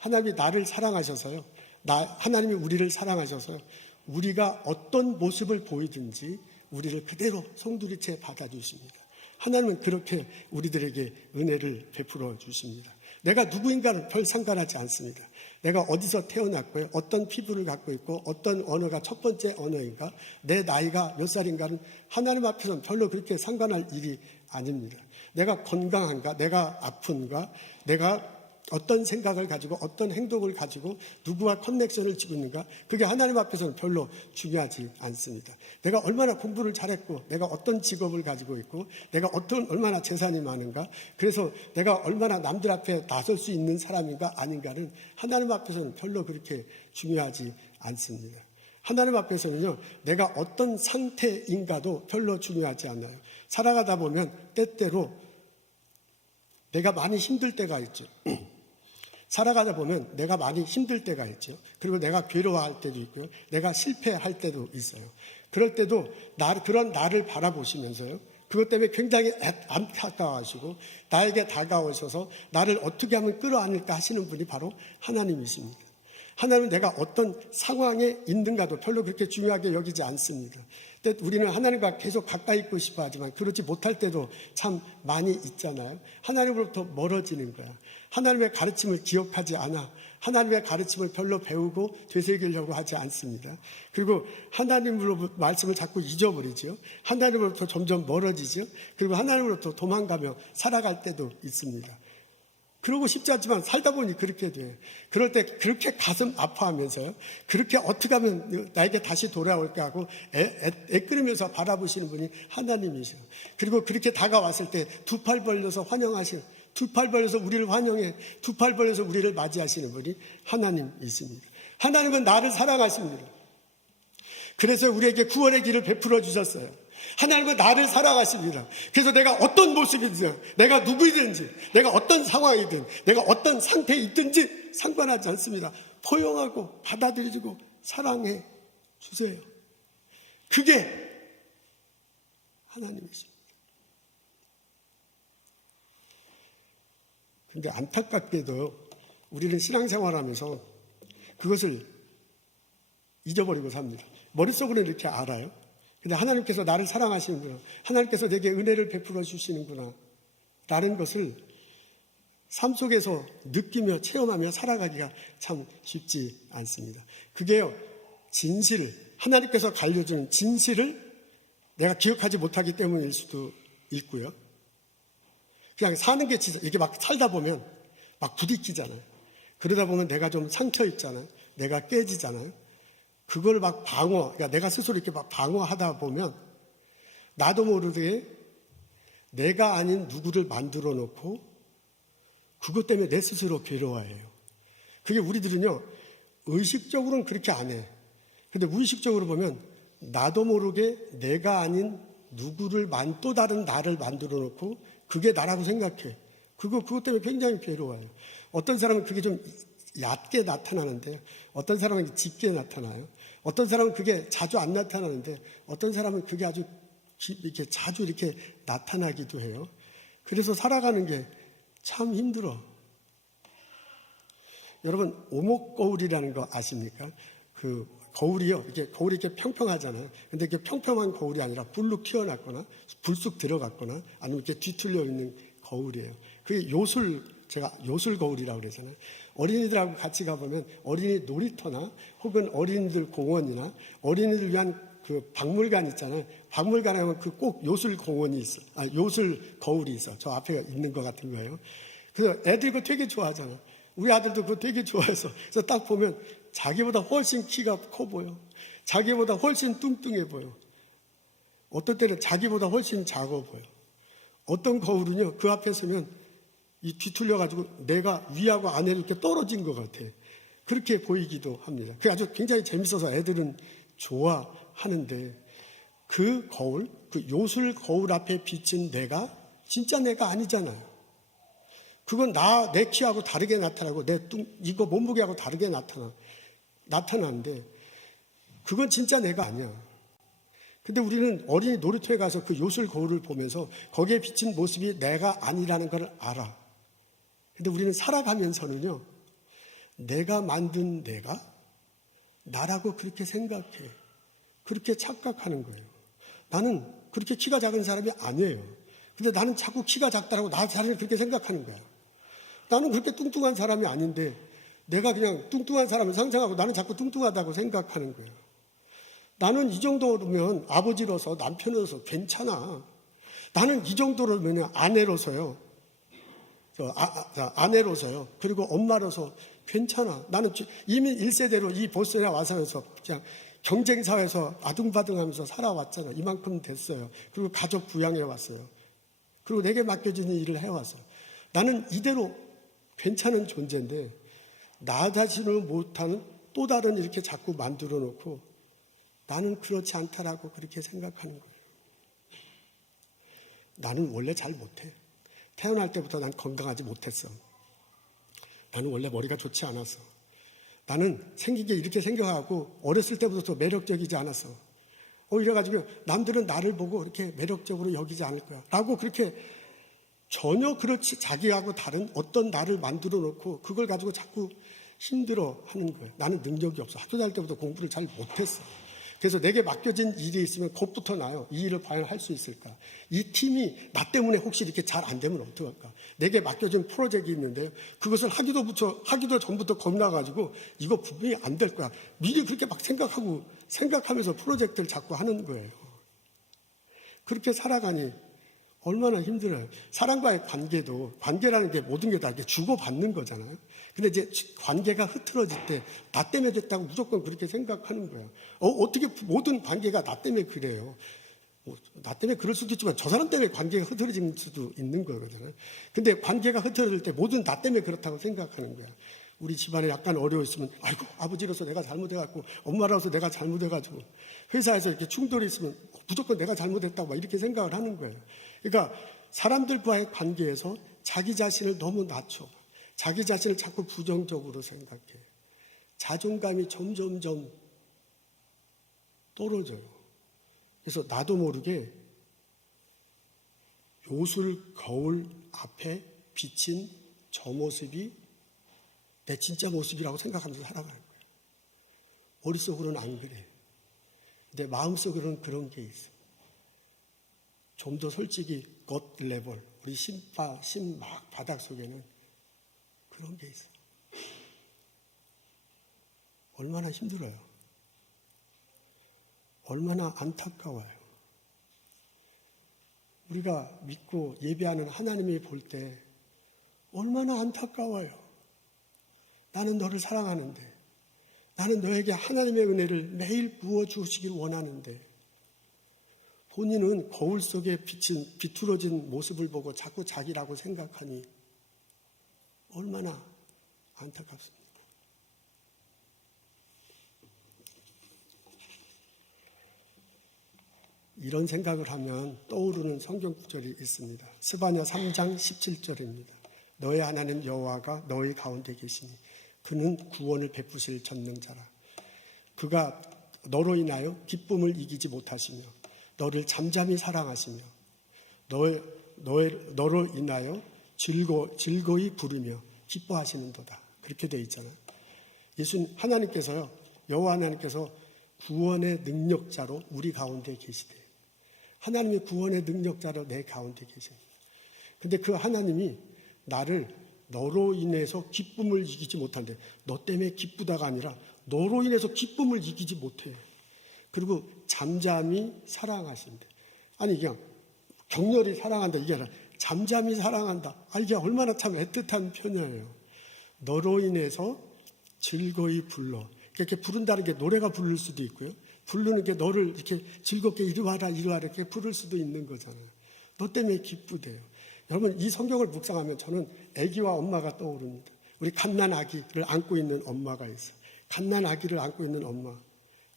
하나님이 나를 사랑하셔서요. 하나님이 우리를 사랑하셔서요. 우리가 어떤 모습을 보이든지 우리를 그대로 송두리째 받아주십니다. 하나님은 그렇게 우리들에게 은혜를 베풀어 주십니다. 내가 누구인가는 별 상관하지 않습니다. 내가 어디서 태어났고요, 어떤 피부를 갖고 있고 어떤 언어가 첫 번째 언어인가, 내 나이가 몇 살인가는 하나님 앞에서는 별로 그렇게 상관할 일이 아닙니다. 내가 건강한가, 내가 아픈가, 내가 어떤 생각을 가지고 어떤 행동을 가지고 누구와 커넥션을 지고 있는가, 그게 하나님 앞에서는 별로 중요하지 않습니다. 내가 얼마나 공부를 잘했고, 내가 어떤 직업을 가지고 있고, 내가 얼마나 재산이 많은가, 그래서 내가 얼마나 남들 앞에 나설 수 있는 사람인가 아닌가는 하나님 앞에서는 별로 그렇게 중요하지 않습니다. 하나님 앞에서는요, 내가 어떤 상태인가도 별로 중요하지 않아요. 살아가다 보면 때때로 내가 많이 힘들 때가 있죠. 살아가다 보면 내가 많이 힘들 때가 있죠. 그리고 내가 괴로워할 때도 있고요. 내가 실패할 때도 있어요. 그럴 때도 그런 나를 바라보시면서요. 그것 때문에 굉장히 안타까워하시고 나에게 다가오셔서 나를 어떻게 하면 끌어안을까 하시는 분이 바로 하나님이십니다. 하나님은 내가 어떤 상황에 있는가도 별로 그렇게 중요하게 여기지 않습니다. 우리는 하나님과 계속 가까이 있고 싶어 하지만 그렇지 못할 때도 참 많이 있잖아요. 하나님으로부터 멀어지는 거야. 하나님의 가르침을 기억하지 않아. 하나님의 가르침을 별로 배우고 되새기려고 하지 않습니다. 그리고 하나님으로부터 말씀을 자꾸 잊어버리죠. 하나님으로부터 점점 멀어지죠. 그리고 하나님으로부터 도망가며 살아갈 때도 있습니다. 그러고 싶지 않지만 살다 보니 그렇게 돼요. 그럴 때 그렇게 가슴 아파하면서요. 그렇게 어떻게 하면 나에게 다시 돌아올까 하고 애끓이면서 바라보시는 분이 하나님이세요. 그리고 그렇게 다가왔을 때 두 팔 벌려서 환영하시는, 두 팔 벌려서 우리를 환영해, 두 팔 벌려서 우리를 맞이하시는 분이 하나님이십니다. 하나님은 나를 사랑하십니다. 그래서 우리에게 구원의 길을 베풀어 주셨어요. 하나님은 나를 사랑하십니다. 그래서 내가 어떤 모습이든, 내가 누구이든지, 내가 어떤 상황이든, 내가 어떤 상태에 있든지 상관하지 않습니다. 포용하고 받아들이고 사랑해 주세요. 그게 하나님이십니다. 근데 안타깝게도 우리는 신앙생활하면서 그것을 잊어버리고 삽니다. 머릿속으로는 이렇게 알아요. 근데 하나님께서 나를 사랑하시는구나, 하나님께서 내게 은혜를 베풀어 주시는구나 라는 것을 삶 속에서 느끼며 체험하며 살아가기가 참 쉽지 않습니다. 그게요, 진실을, 하나님께서 알려주는 진실을 내가 기억하지 못하기 때문일 수도 있고요. 그냥 사는 게 진짜 이게 막 살다 보면 막 부딪히잖아요. 그러다 보면 내가 좀 상처 입잖아요. 내가 깨지잖아요. 그걸 막 그러니까 내가 스스로 이렇게 막 방어하다 보면 나도 모르게 내가 아닌 누구를 만들어 놓고 그것 때문에 내 스스로 괴로워해요. 그게 우리들은요, 의식적으로는 그렇게 안 해. 근데 무의식적으로 보면 나도 모르게 내가 아닌 누구를 또 다른 나를 만들어 놓고 그게 나라고 생각해. 그것 때문에 굉장히 괴로워요. 어떤 사람은 그게 좀 얕게 나타나는데 어떤 사람은 짙게 나타나요. 어떤 사람은 그게 자주 안 나타나는데 어떤 사람은 그게 아주 이렇게 자주 이렇게 나타나기도 해요. 그래서 살아가는 게 참 힘들어. 여러분, 오목거울이라는 거 아십니까? 그 거울이요, 거울이 이렇게 평평하잖아요. 근데 이게 평평한 거울이 아니라 불룩 튀어났거나 불쑥 들어갔거나 아니면 이렇게 뒤틀려 있는 거울이에요. 그게 제가 요술 거울이라고 그러잖아요. 어린이들하고 같이 가보면 어린이 놀이터나 혹은 어린이들 공원이나 어린이들 위한 그 박물관 있잖아요. 박물관에 가면 그 꼭 요술 공원이 있어. 요술 거울이 있어. 저 앞에 있는 것 같은 거예요. 그래서 애들 그거 되게 좋아하잖아요. 우리 아들도 그거 되게 좋아해서. 그래서 딱 보면 자기보다 훨씬 키가 커 보여. 자기보다 훨씬 뚱뚱해 보여. 어떨 때는 자기보다 훨씬 작아 보여. 어떤 거울은요, 그 앞에 서면 이 뒤틀려가지고 내가 위하고 아래로 이렇게 떨어진 것 같아. 그렇게 보이기도 합니다. 그게 아주 굉장히 재밌어서 애들은 좋아하는데 그 거울, 그 요술 거울 앞에 비친 내가 진짜 내가 아니잖아요. 그건 내 키하고 다르게 나타나고 이거 몸무게하고 다르게 나타나는데 그건 진짜 내가 아니야. 근데 우리는 어린이 놀이터에 가서 그 요술 거울을 보면서 거기에 비친 모습이 내가 아니라는 걸 알아. 근데 우리는 살아가면서는요, 내가 만든 내가 나라고 그렇게 생각해. 그렇게 착각하는 거예요. 나는 그렇게 키가 작은 사람이 아니에요. 근데 나는 자꾸 키가 작다라고 나 자신을 그렇게 생각하는 거야. 나는 그렇게 뚱뚱한 사람이 아닌데 내가 그냥 뚱뚱한 사람을 상상하고 나는 자꾸 뚱뚱하다고 생각하는 거예요. 나는 이 정도면 아버지로서 남편으로서 괜찮아. 나는 이 정도면 아내로서요. 아내로서요. 그리고 엄마로서 괜찮아. 나는 이미 1세대로 이 보스에 와서 그냥 경쟁사회에서 아둥바둥하면서 살아왔잖아. 이만큼 됐어요. 그리고 가족 부양해 왔어요. 그리고 내게 맡겨진 일을 해왔어요. 나는 이대로 괜찮은 존재인데 나 자신을 못하는 또 다른 이렇게 자꾸 만들어 놓고 나는 그렇지 않다라고 그렇게 생각하는 거예요. 나는 원래 잘 못해. 태어날 때부터 난 건강하지 못했어. 나는 원래 머리가 좋지 않았어. 나는 생긴 게 이렇게 생겨가고 어렸을 때부터 매력적이지 않았어. 이래가지고 남들은 나를 보고 이렇게 매력적으로 여기지 않을 거야. 라고 그렇게 전혀 그렇지 자기하고 다른 어떤 나를 만들어 놓고 그걸 가지고 자꾸 힘들어 하는 거예요. 나는 능력이 없어. 학교 다닐 때부터 공부를 잘 못했어. 그래서 내게 맡겨진 일이 있으면 겁부터 나요. 이 일을 과연 할 수 있을까? 이 팀이 나 때문에 혹시 이렇게 잘 안 되면 어떡할까? 내게 맡겨진 프로젝트가 있는데요. 그것을 하기도 전부터 겁나가지고 이거 분명히 안 될 거야. 미리 그렇게 막 생각하면서 프로젝트를 자꾸 하는 거예요. 그렇게 살아가니 얼마나 힘들어요. 사람과의 관계라는 게 모든 게 다 이렇게 주고받는 거잖아요. 근데 이제 관계가 흐트러질 때 나 때문에 됐다고 무조건 그렇게 생각하는 거예요. 어떻게 모든 관계가 나 때문에 그래요. 나 때문에 그럴 수도 있지만 저 사람 때문에 관계가 흐트러질 수도 있는 거거든요. 근데 관계가 흐트러질 때 모든 나 때문에 그렇다고 생각하는 거야. 우리 집안에 약간 어려워 있으면 아이고 아버지로서 내가 잘못해갖고 엄마로서 내가 잘못해가지고 회사에서 이렇게 충돌이 있으면 무조건 내가 잘못했다고 막 이렇게 생각을 하는 거예요. 그러니까 사람들과의 관계에서 자기 자신을 너무 낮춰. 자기 자신을 자꾸 부정적으로 생각해. 자존감이 점점점 떨어져요. 그래서 나도 모르게 요술 거울 앞에 비친 저 모습이 내 진짜 모습이라고 생각하면서 살아가는 거예요. 머릿속으로는 안 그래. 내 마음속으로는 그런 게 있어. 좀 더 솔직히 것 레벨, 우리 심막 바닥 속에는 그런 게 있어. 얼마나 힘들어요. 얼마나 안타까워요. 우리가 믿고 예배하는 하나님이 볼 때 얼마나 안타까워요. 나는 너를 사랑하는데, 나는 너에게 하나님의 은혜를 매일 부어주시길 원하는데, 본인은 거울 속에 비뚤어진 모습을 보고 자꾸 자기라고 생각하니 얼마나 안타깝습니까? 이런 생각을 하면 떠오르는 성경 구절이 있습니다. 스바냐 3장 17절입니다. 너의 하나님 여호와가 너희 가운데 계시니 그는 구원을 베푸실 전능자라. 그가 너로 인하여 기쁨을 이기지 못하시며 너를 잠잠히 사랑하시며 너로 인하여 즐거이 부르며 기뻐하시는도다. 그렇게 되어 있잖아요. 하나님께서요, 여호와 하나님께서 구원의 능력자로 우리 가운데 계시대. 하나님이 구원의 능력자로 내 가운데 계십니다. 근데 그 하나님이 나를 너로 인해서 기쁨을 이기지 못한대. 너 때문에 기쁘다가 아니라 너로 인해서 기쁨을 이기지 못해. 그리고 잠잠히 사랑하신대. 아니 그냥 격렬히 사랑한다 이게 아니라 잠잠히 사랑한다. 이게 얼마나 참 애틋한 표현이에요. 너로 인해서 즐거이 불러. 이렇게 부른다는 게 노래가 부를 수도 있고요. 부르는 게 너를 이렇게 즐겁게 이리 와라 이렇게 부를 수도 있는 거잖아요. 너 때문에 기쁘대요. 여러분 이 성경을 묵상하면 저는 아기와 엄마가 떠오릅니다. 우리 갓난 아기를 안고 있는 엄마가 있어요. 갓난 아기를 안고 있는 엄마.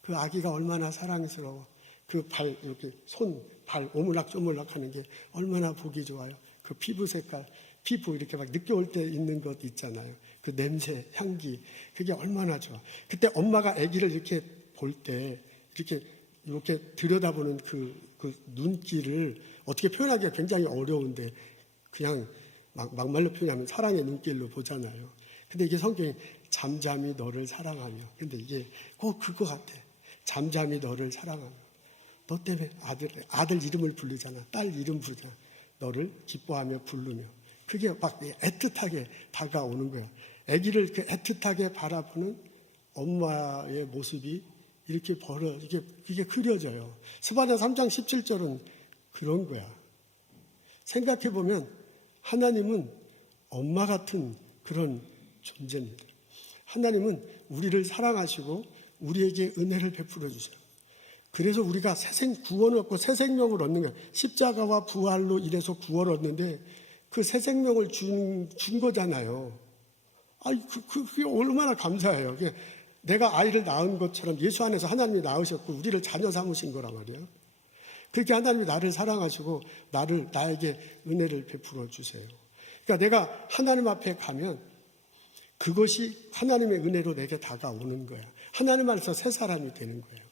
그 아기가 얼마나 사랑스러워. 그 발 이렇게 발 오물락조물락 하는 게 얼마나 보기 좋아요. 그 피부 색깔, 피부 이렇게 막 늦게 올 때 있는 것 있잖아요. 그 냄새, 향기, 그게 얼마나 좋아. 그때 엄마가 아기를 이렇게 볼 때 이렇게 들여다보는 그 눈길을 어떻게 표현하기가 굉장히 어려운데 그냥 막말로 표현하면 사랑의 눈길로 보잖아요. 근데 이게 성경이 잠잠히 너를 사랑하며, 근데 이게 꼭 그거 같아. 잠잠히 너를 사랑하며, 너 때문에 아들 이름을 부르잖아. 딸 이름 부르잖아. 너를 기뻐하며 부르며, 그게 막 애틋하게 다가오는 거야. 아기를 그 애틋하게 바라보는 엄마의 모습이 이렇게 이게 그려져요. 스바냐 3장 17절은 그런 거야. 생각해보면 하나님은 엄마 같은 그런 존재입니다. 하나님은 우리를 사랑하시고 우리에게 은혜를 베풀어 주셔요. 그래서 우리가 구원을 얻고 새 생명을 얻는 거예요. 십자가와 부활로 인해서 구원을 얻는데 그 새 생명을 준 거잖아요. 그게 얼마나 감사해요. 내가 아이를 낳은 것처럼 예수 안에서 하나님이 낳으셨고 우리를 자녀 삼으신 거란 말이에요. 그렇게 하나님이 나를 사랑하시고 나에게 은혜를 베풀어 주세요. 그러니까 내가 하나님 앞에 가면 그것이 하나님의 은혜로 내게 다가오는 거야. 하나님 안에서 새 사람이 되는 거예요.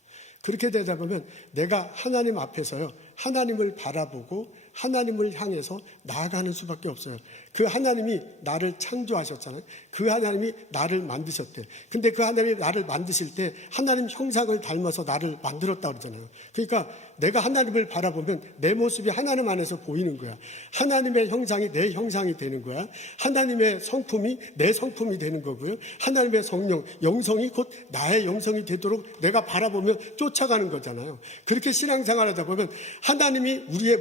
그렇게 되다 보면 내가 하나님 앞에서요, 하나님을 바라보고 하나님을 향해서 나아가는 수밖에 없어요. 그 하나님이 나를 창조하셨잖아요. 그 하나님이 나를 만드셨대. 근데 그 하나님이 나를 만드실 때 하나님 형상을 닮아서 나를 만들었다고 그러잖아요. 그러니까 내가 하나님을 바라보면 내 모습이 하나님 안에서 보이는 거야. 하나님의 형상이 내 형상이 되는 거야. 하나님의 성품이 내 성품이 되는 거고요. 하나님의 성령, 영성이 곧 나의 영성이 되도록 내가 바라보며 쫓아가는 거잖아요. 그렇게 신앙생활하다 보면 하나님이 우리의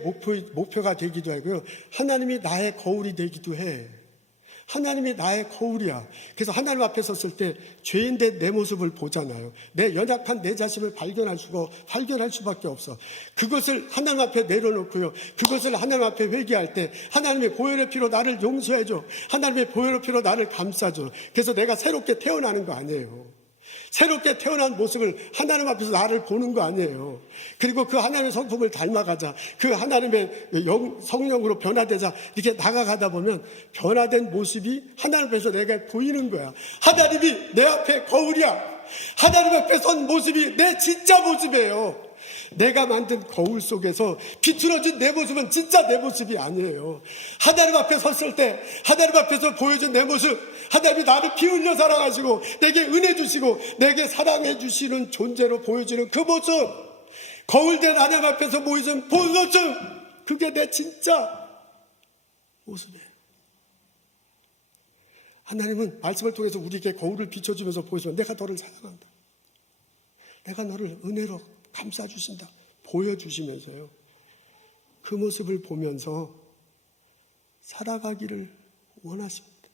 목표가 되기도 하고요. 하나님이 나의 거울이 되기도 해. 하나님이 나의 거울이야. 그래서 하나님 앞에 섰을 때 죄인된 내 모습을 보잖아요. 내 연약한 내 자신을 발견할 수밖에 없어. 그것을 하나님 앞에 내려놓고요. 그것을 하나님 앞에 회개할 때 하나님의 보혈의 피로 나를 용서해줘. 하나님의 보혈의 피로 나를 감싸줘. 그래서 내가 새롭게 태어나는 거 아니에요. 새롭게 태어난 모습을 하나님 앞에서 나를 보는 거 아니에요. 그리고 그 하나님의 성품을 닮아가자. 그 하나님의 성령으로 변화되자. 이렇게 나가가다 보면 변화된 모습이 하나님 앞에서 내가 보이는 거야. 하나님이 내 앞에 거울이야. 하나님 앞에 선 모습이 내 진짜 모습이에요. 내가 만든 거울 속에서 비틀어진 내 모습은 진짜 내 모습이 아니에요. 하나님 앞에 섰을 때 하나님 앞에서 보여준 내 모습, 하나님이 나를 피 흘려 사랑하시고 내게 은혜 주시고 내게 사랑해 주시는 존재로 보여지는 그 모습, 거울된 하나님 앞에서 보여준 본 모습, 그게 내 진짜 모습이에요. 하나님은 말씀을 통해서 우리에게 거울을 비춰주면서 보여주면 내가 너를 사랑한다, 내가 너를 은혜로 감싸주신다 보여주시면서요, 그 모습을 보면서 살아가기를 원하십니다.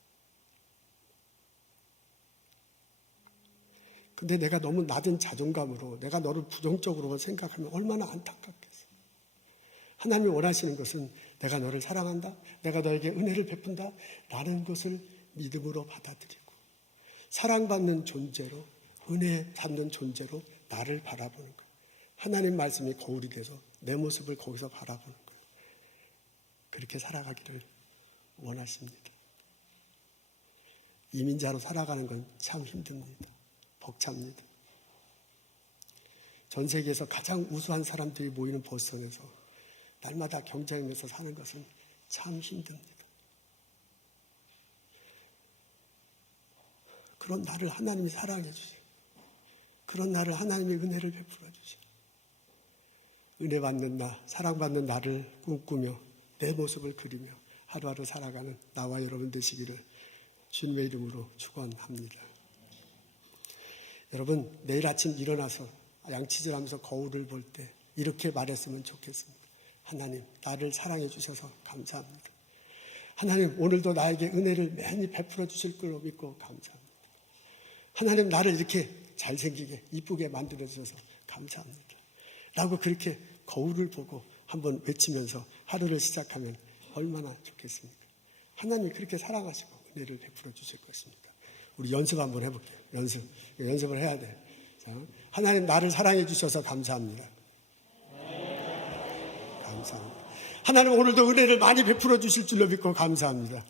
근데 내가 너무 낮은 자존감으로 내가 너를 부정적으로 생각하면 얼마나 안타깝겠어. 하나님이 원하시는 것은 내가 너를 사랑한다, 내가 너에게 은혜를 베푼다 라는 것을 믿음으로 받아들이고 사랑받는 존재로, 은혜 받는 존재로 나를 바라보는 것. 하나님 말씀이 거울이 돼서 내 모습을 거기서 바라보는 거예요. 그렇게 살아가기를 원하십니다. 이민자로 살아가는 건 참 힘듭니다. 벅찹니다. 전 세계에서 가장 우수한 사람들이 모이는 보스턴에서 날마다 경쟁하면서 사는 것은 참 힘듭니다. 그런 나를 하나님이 사랑해 주세요. 그런 나를 하나님의 은혜를 베풀어 주세요. 은혜 받는 나, 사랑받는 나를 꿈꾸며 내 모습을 그리며 하루하루 살아가는 나와 여러분 되시기를 주님의 이름으로 축원합니다. 여러분, 내일 아침 일어나서 양치질하면서 거울을 볼 때 이렇게 말했으면 좋겠습니다. 하나님, 나를 사랑해 주셔서 감사합니다. 하나님, 오늘도 나에게 은혜를 많이 베풀어 주실 걸로 믿고 감사합니다. 하나님, 나를 이렇게 잘생기게 이쁘게 만들어 주셔서 감사합니다. 라고 그렇게 거울을 보고 한번 외치면서 하루를 시작하면 얼마나 좋겠습니까? 하나님이 그렇게 사랑하시고 은혜를 베풀어 주실 것입니다. 우리 연습 한번 해볼게요. 연습을 해야 돼. 자, 하나님, 나를 사랑해 주셔서 감사합니다. 감사합니다. 하나님 오늘도 은혜를 많이 베풀어 주실 줄로 믿고 감사합니다.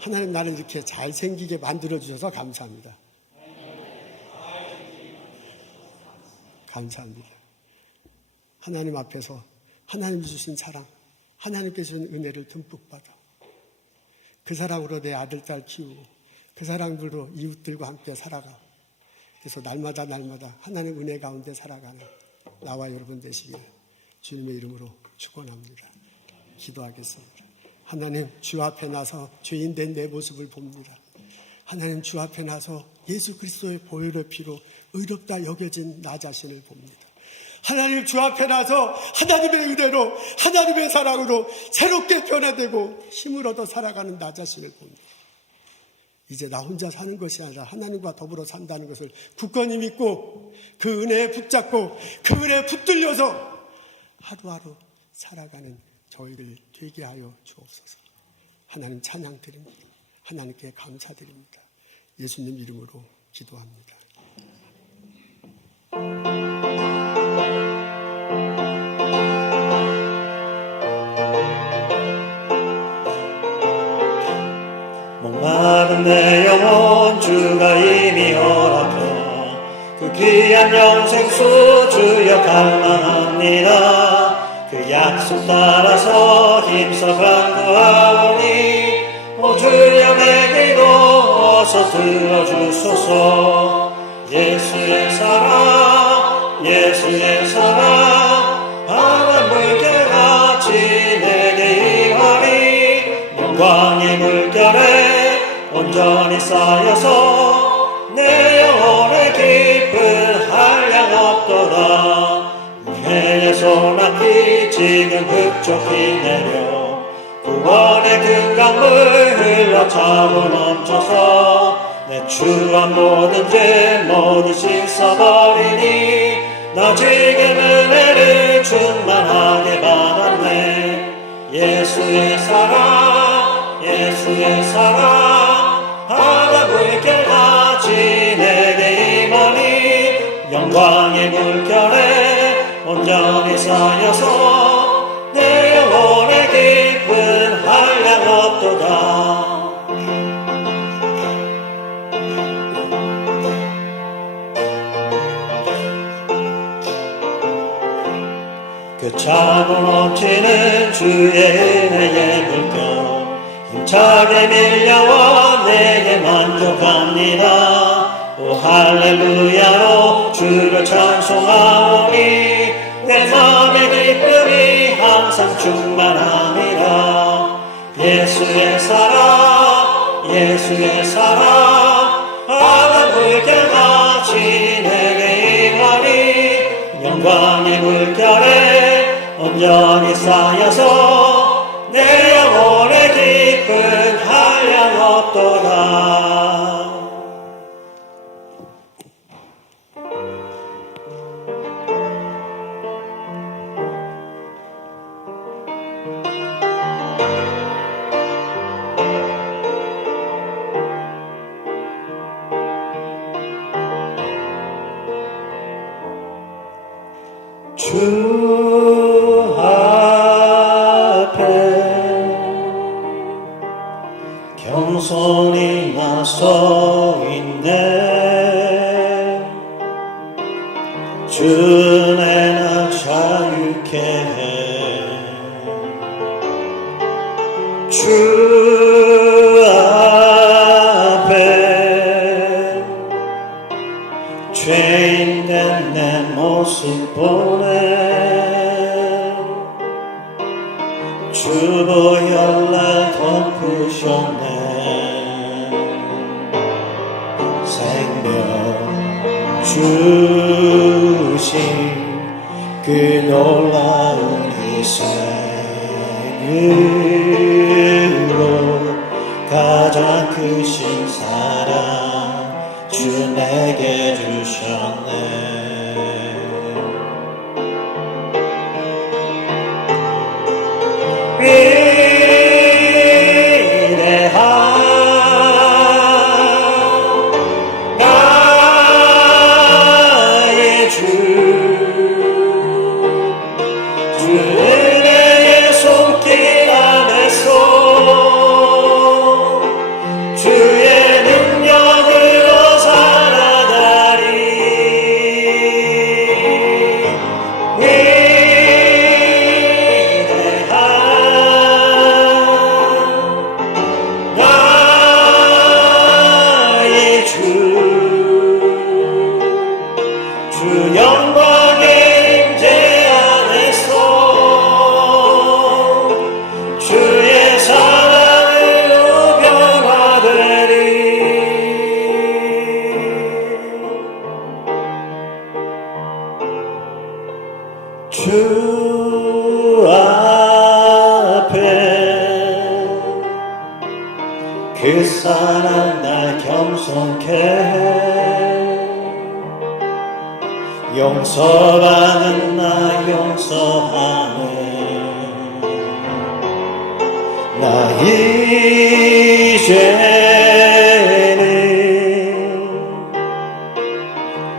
하나님 나를 이렇게 잘생기게 만들어 주셔서 감사합니다. 감사합니다. 하나님 앞에서 하나님이 주신 사랑, 하나님께 주신 은혜를 듬뿍 받아 그 사랑으로 내 아들, 딸 키우고 그 사랑들로 이웃들과 함께 살아가. 그래서 날마다 하나님 은혜 가운데 살아가는 나와 여러분 되시길 주님의 이름으로 축원합니다. 기도하겠습니다. 하나님 주 앞에 나서 죄인 된 내 모습을 봅니다. 하나님 주 앞에 나서 예수 그리스도의 보혈의 피로 의롭다 여겨진 나 자신을 봅니다. 하나님 주 앞에 나서 하나님의 은혜로 하나님의 사랑으로 새롭게 변화되고 힘을 얻어 살아가는 나 자신을 봅니다. 이제 나 혼자 사는 것이 아니라 하나님과 더불어 산다는 것을 굳건히 믿고 그 은혜에 붙잡고 그 은혜에 붙들려서 하루하루 살아가는 저희를 되게 하여 주옵소서. 하나님 찬양드립니다. 하나님께 감사드립니다. 예수님 이름으로 기도합니다. 목마른 내 영혼 주가 이미 허락한 그 귀한 영생수 주여 갈망합니다. 그 약속 따라서 힘써 간구하오니 오 주여 내 기도 어서 들어주소서. 예수의 사랑 예수의 사랑 바람 물결같이 내게 임하니 영광의 물결에 온전히 쌓여서 내 영혼의 기쁨 한량 없도다. 은혜의 소낙이 지금 흡족히 내려 구원의 그 강물 흘러 차고 넘쳐서 내 추한 모든 죄 모두 씻어버리니 나 지금 은혜를 충만하게 받았네. 예수의 사랑 예수의 사랑 바다 물결같이 내게 임하니 영광의 물결에 온전히 쌓여서 내 영혼의 기쁨 한량 없도다. 그 차고 넘치는 주의 은혜의 물결 힘차게 밀려와 내게 만족합니다. 오 할렐루야로 주를 찬송하오니 내 맘의 기쁨이 항상 충만합니다. 예수의 사랑 예수의 사랑 바다 물결같이 내게 임하니 영광의 물결에 온전히 쌓여서 내 영혼의 기쁨 한량 없도다. 주 앞에 겸손히 나서 있네. 주 내 나 자유케 해. 주 앞에 죄인 된 내 모습 보네. 주 보혈로 덮으셨네. 생명 주신 그 놀라운 희생으로 가장 크신 사랑 주 내게 주셨네. 위대한 나의 주 겸손케 해 용서받는 나 용서하네 나 이제는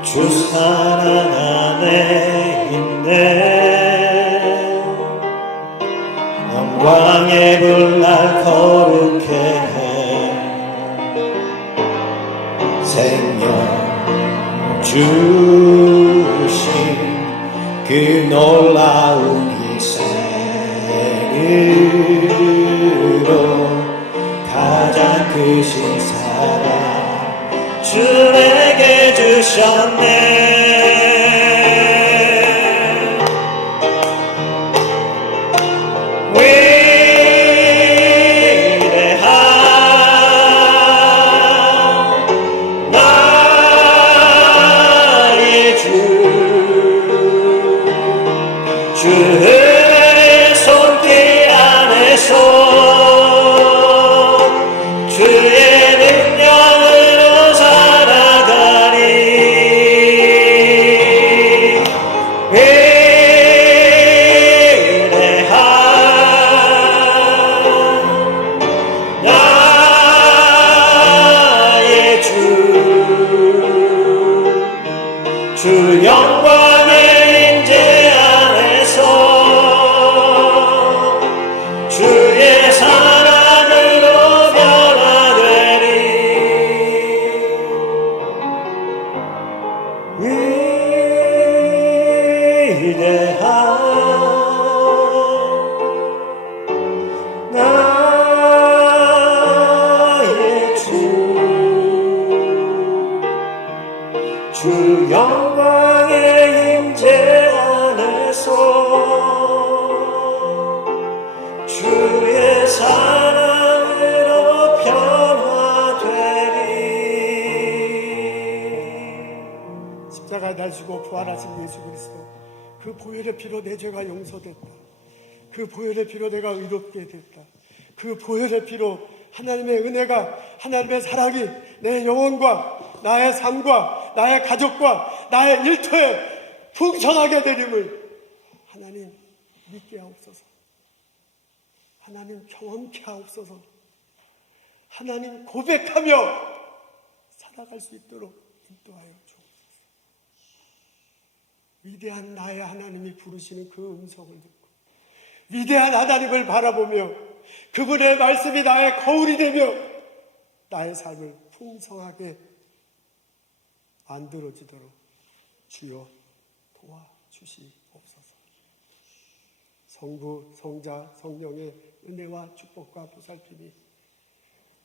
주 사랑 안에 있네 영광의 불 날 거룩해 해 생명 주신 그 놀라운 희생으로 가장 크신 사랑 주 내게 주셨네 주의 손길 안에서 주의 능력으로 살아가리 위대한 나의 주 영광의 임재 주의 사랑으로 변화되리 위대한 나의 주 영광의 임재 안에서 주의 사랑으로 변화되리 십자가에 달리시고 부활하신 예수 그리스도 그 보혈의 피로 내 죄가 용서됐다. 그 보혈의 피로 내가 의롭게 됐다. 그 보혈의 피로 하나님의 은혜가 하나님의 사랑이 내 영혼과 나의 삶과 나의 가족과 나의 일터에 풍성하게 되림을 하나님 믿게 하옵소서. 하나님 경험케 하옵소서. 하나님 고백하며 살아갈 수 있도록 인도하여 주옵소서. 위대한 나의 하나님이 부르시는 그 음성을 듣고 위대한 하나님을 바라보며 그분의 말씀이 나의 거울이 되며 나의 삶을 풍성하게 만들어지도록 주여 도와주시옵소서. 성부, 성자, 성령의 은혜와 축복과 보살핌이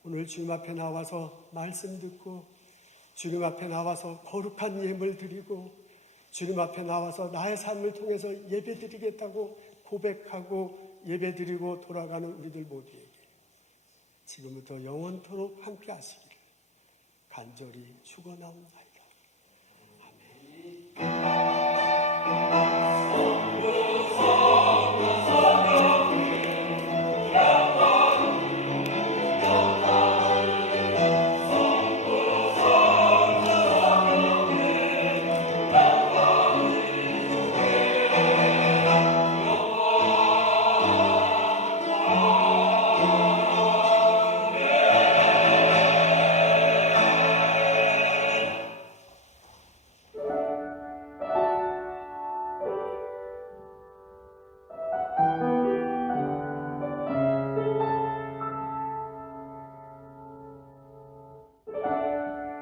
오늘 주님 앞에 나와서 말씀 듣고 주님 앞에 나와서 거룩한 예물 드리고 주님 앞에 나와서 나의 삶을 통해서 예배드리겠다고 고백하고 예배드리고 돌아가는 우리들 모두에게 지금부터 영원토록 함께 하시기를 간절히 축원하옵나이다.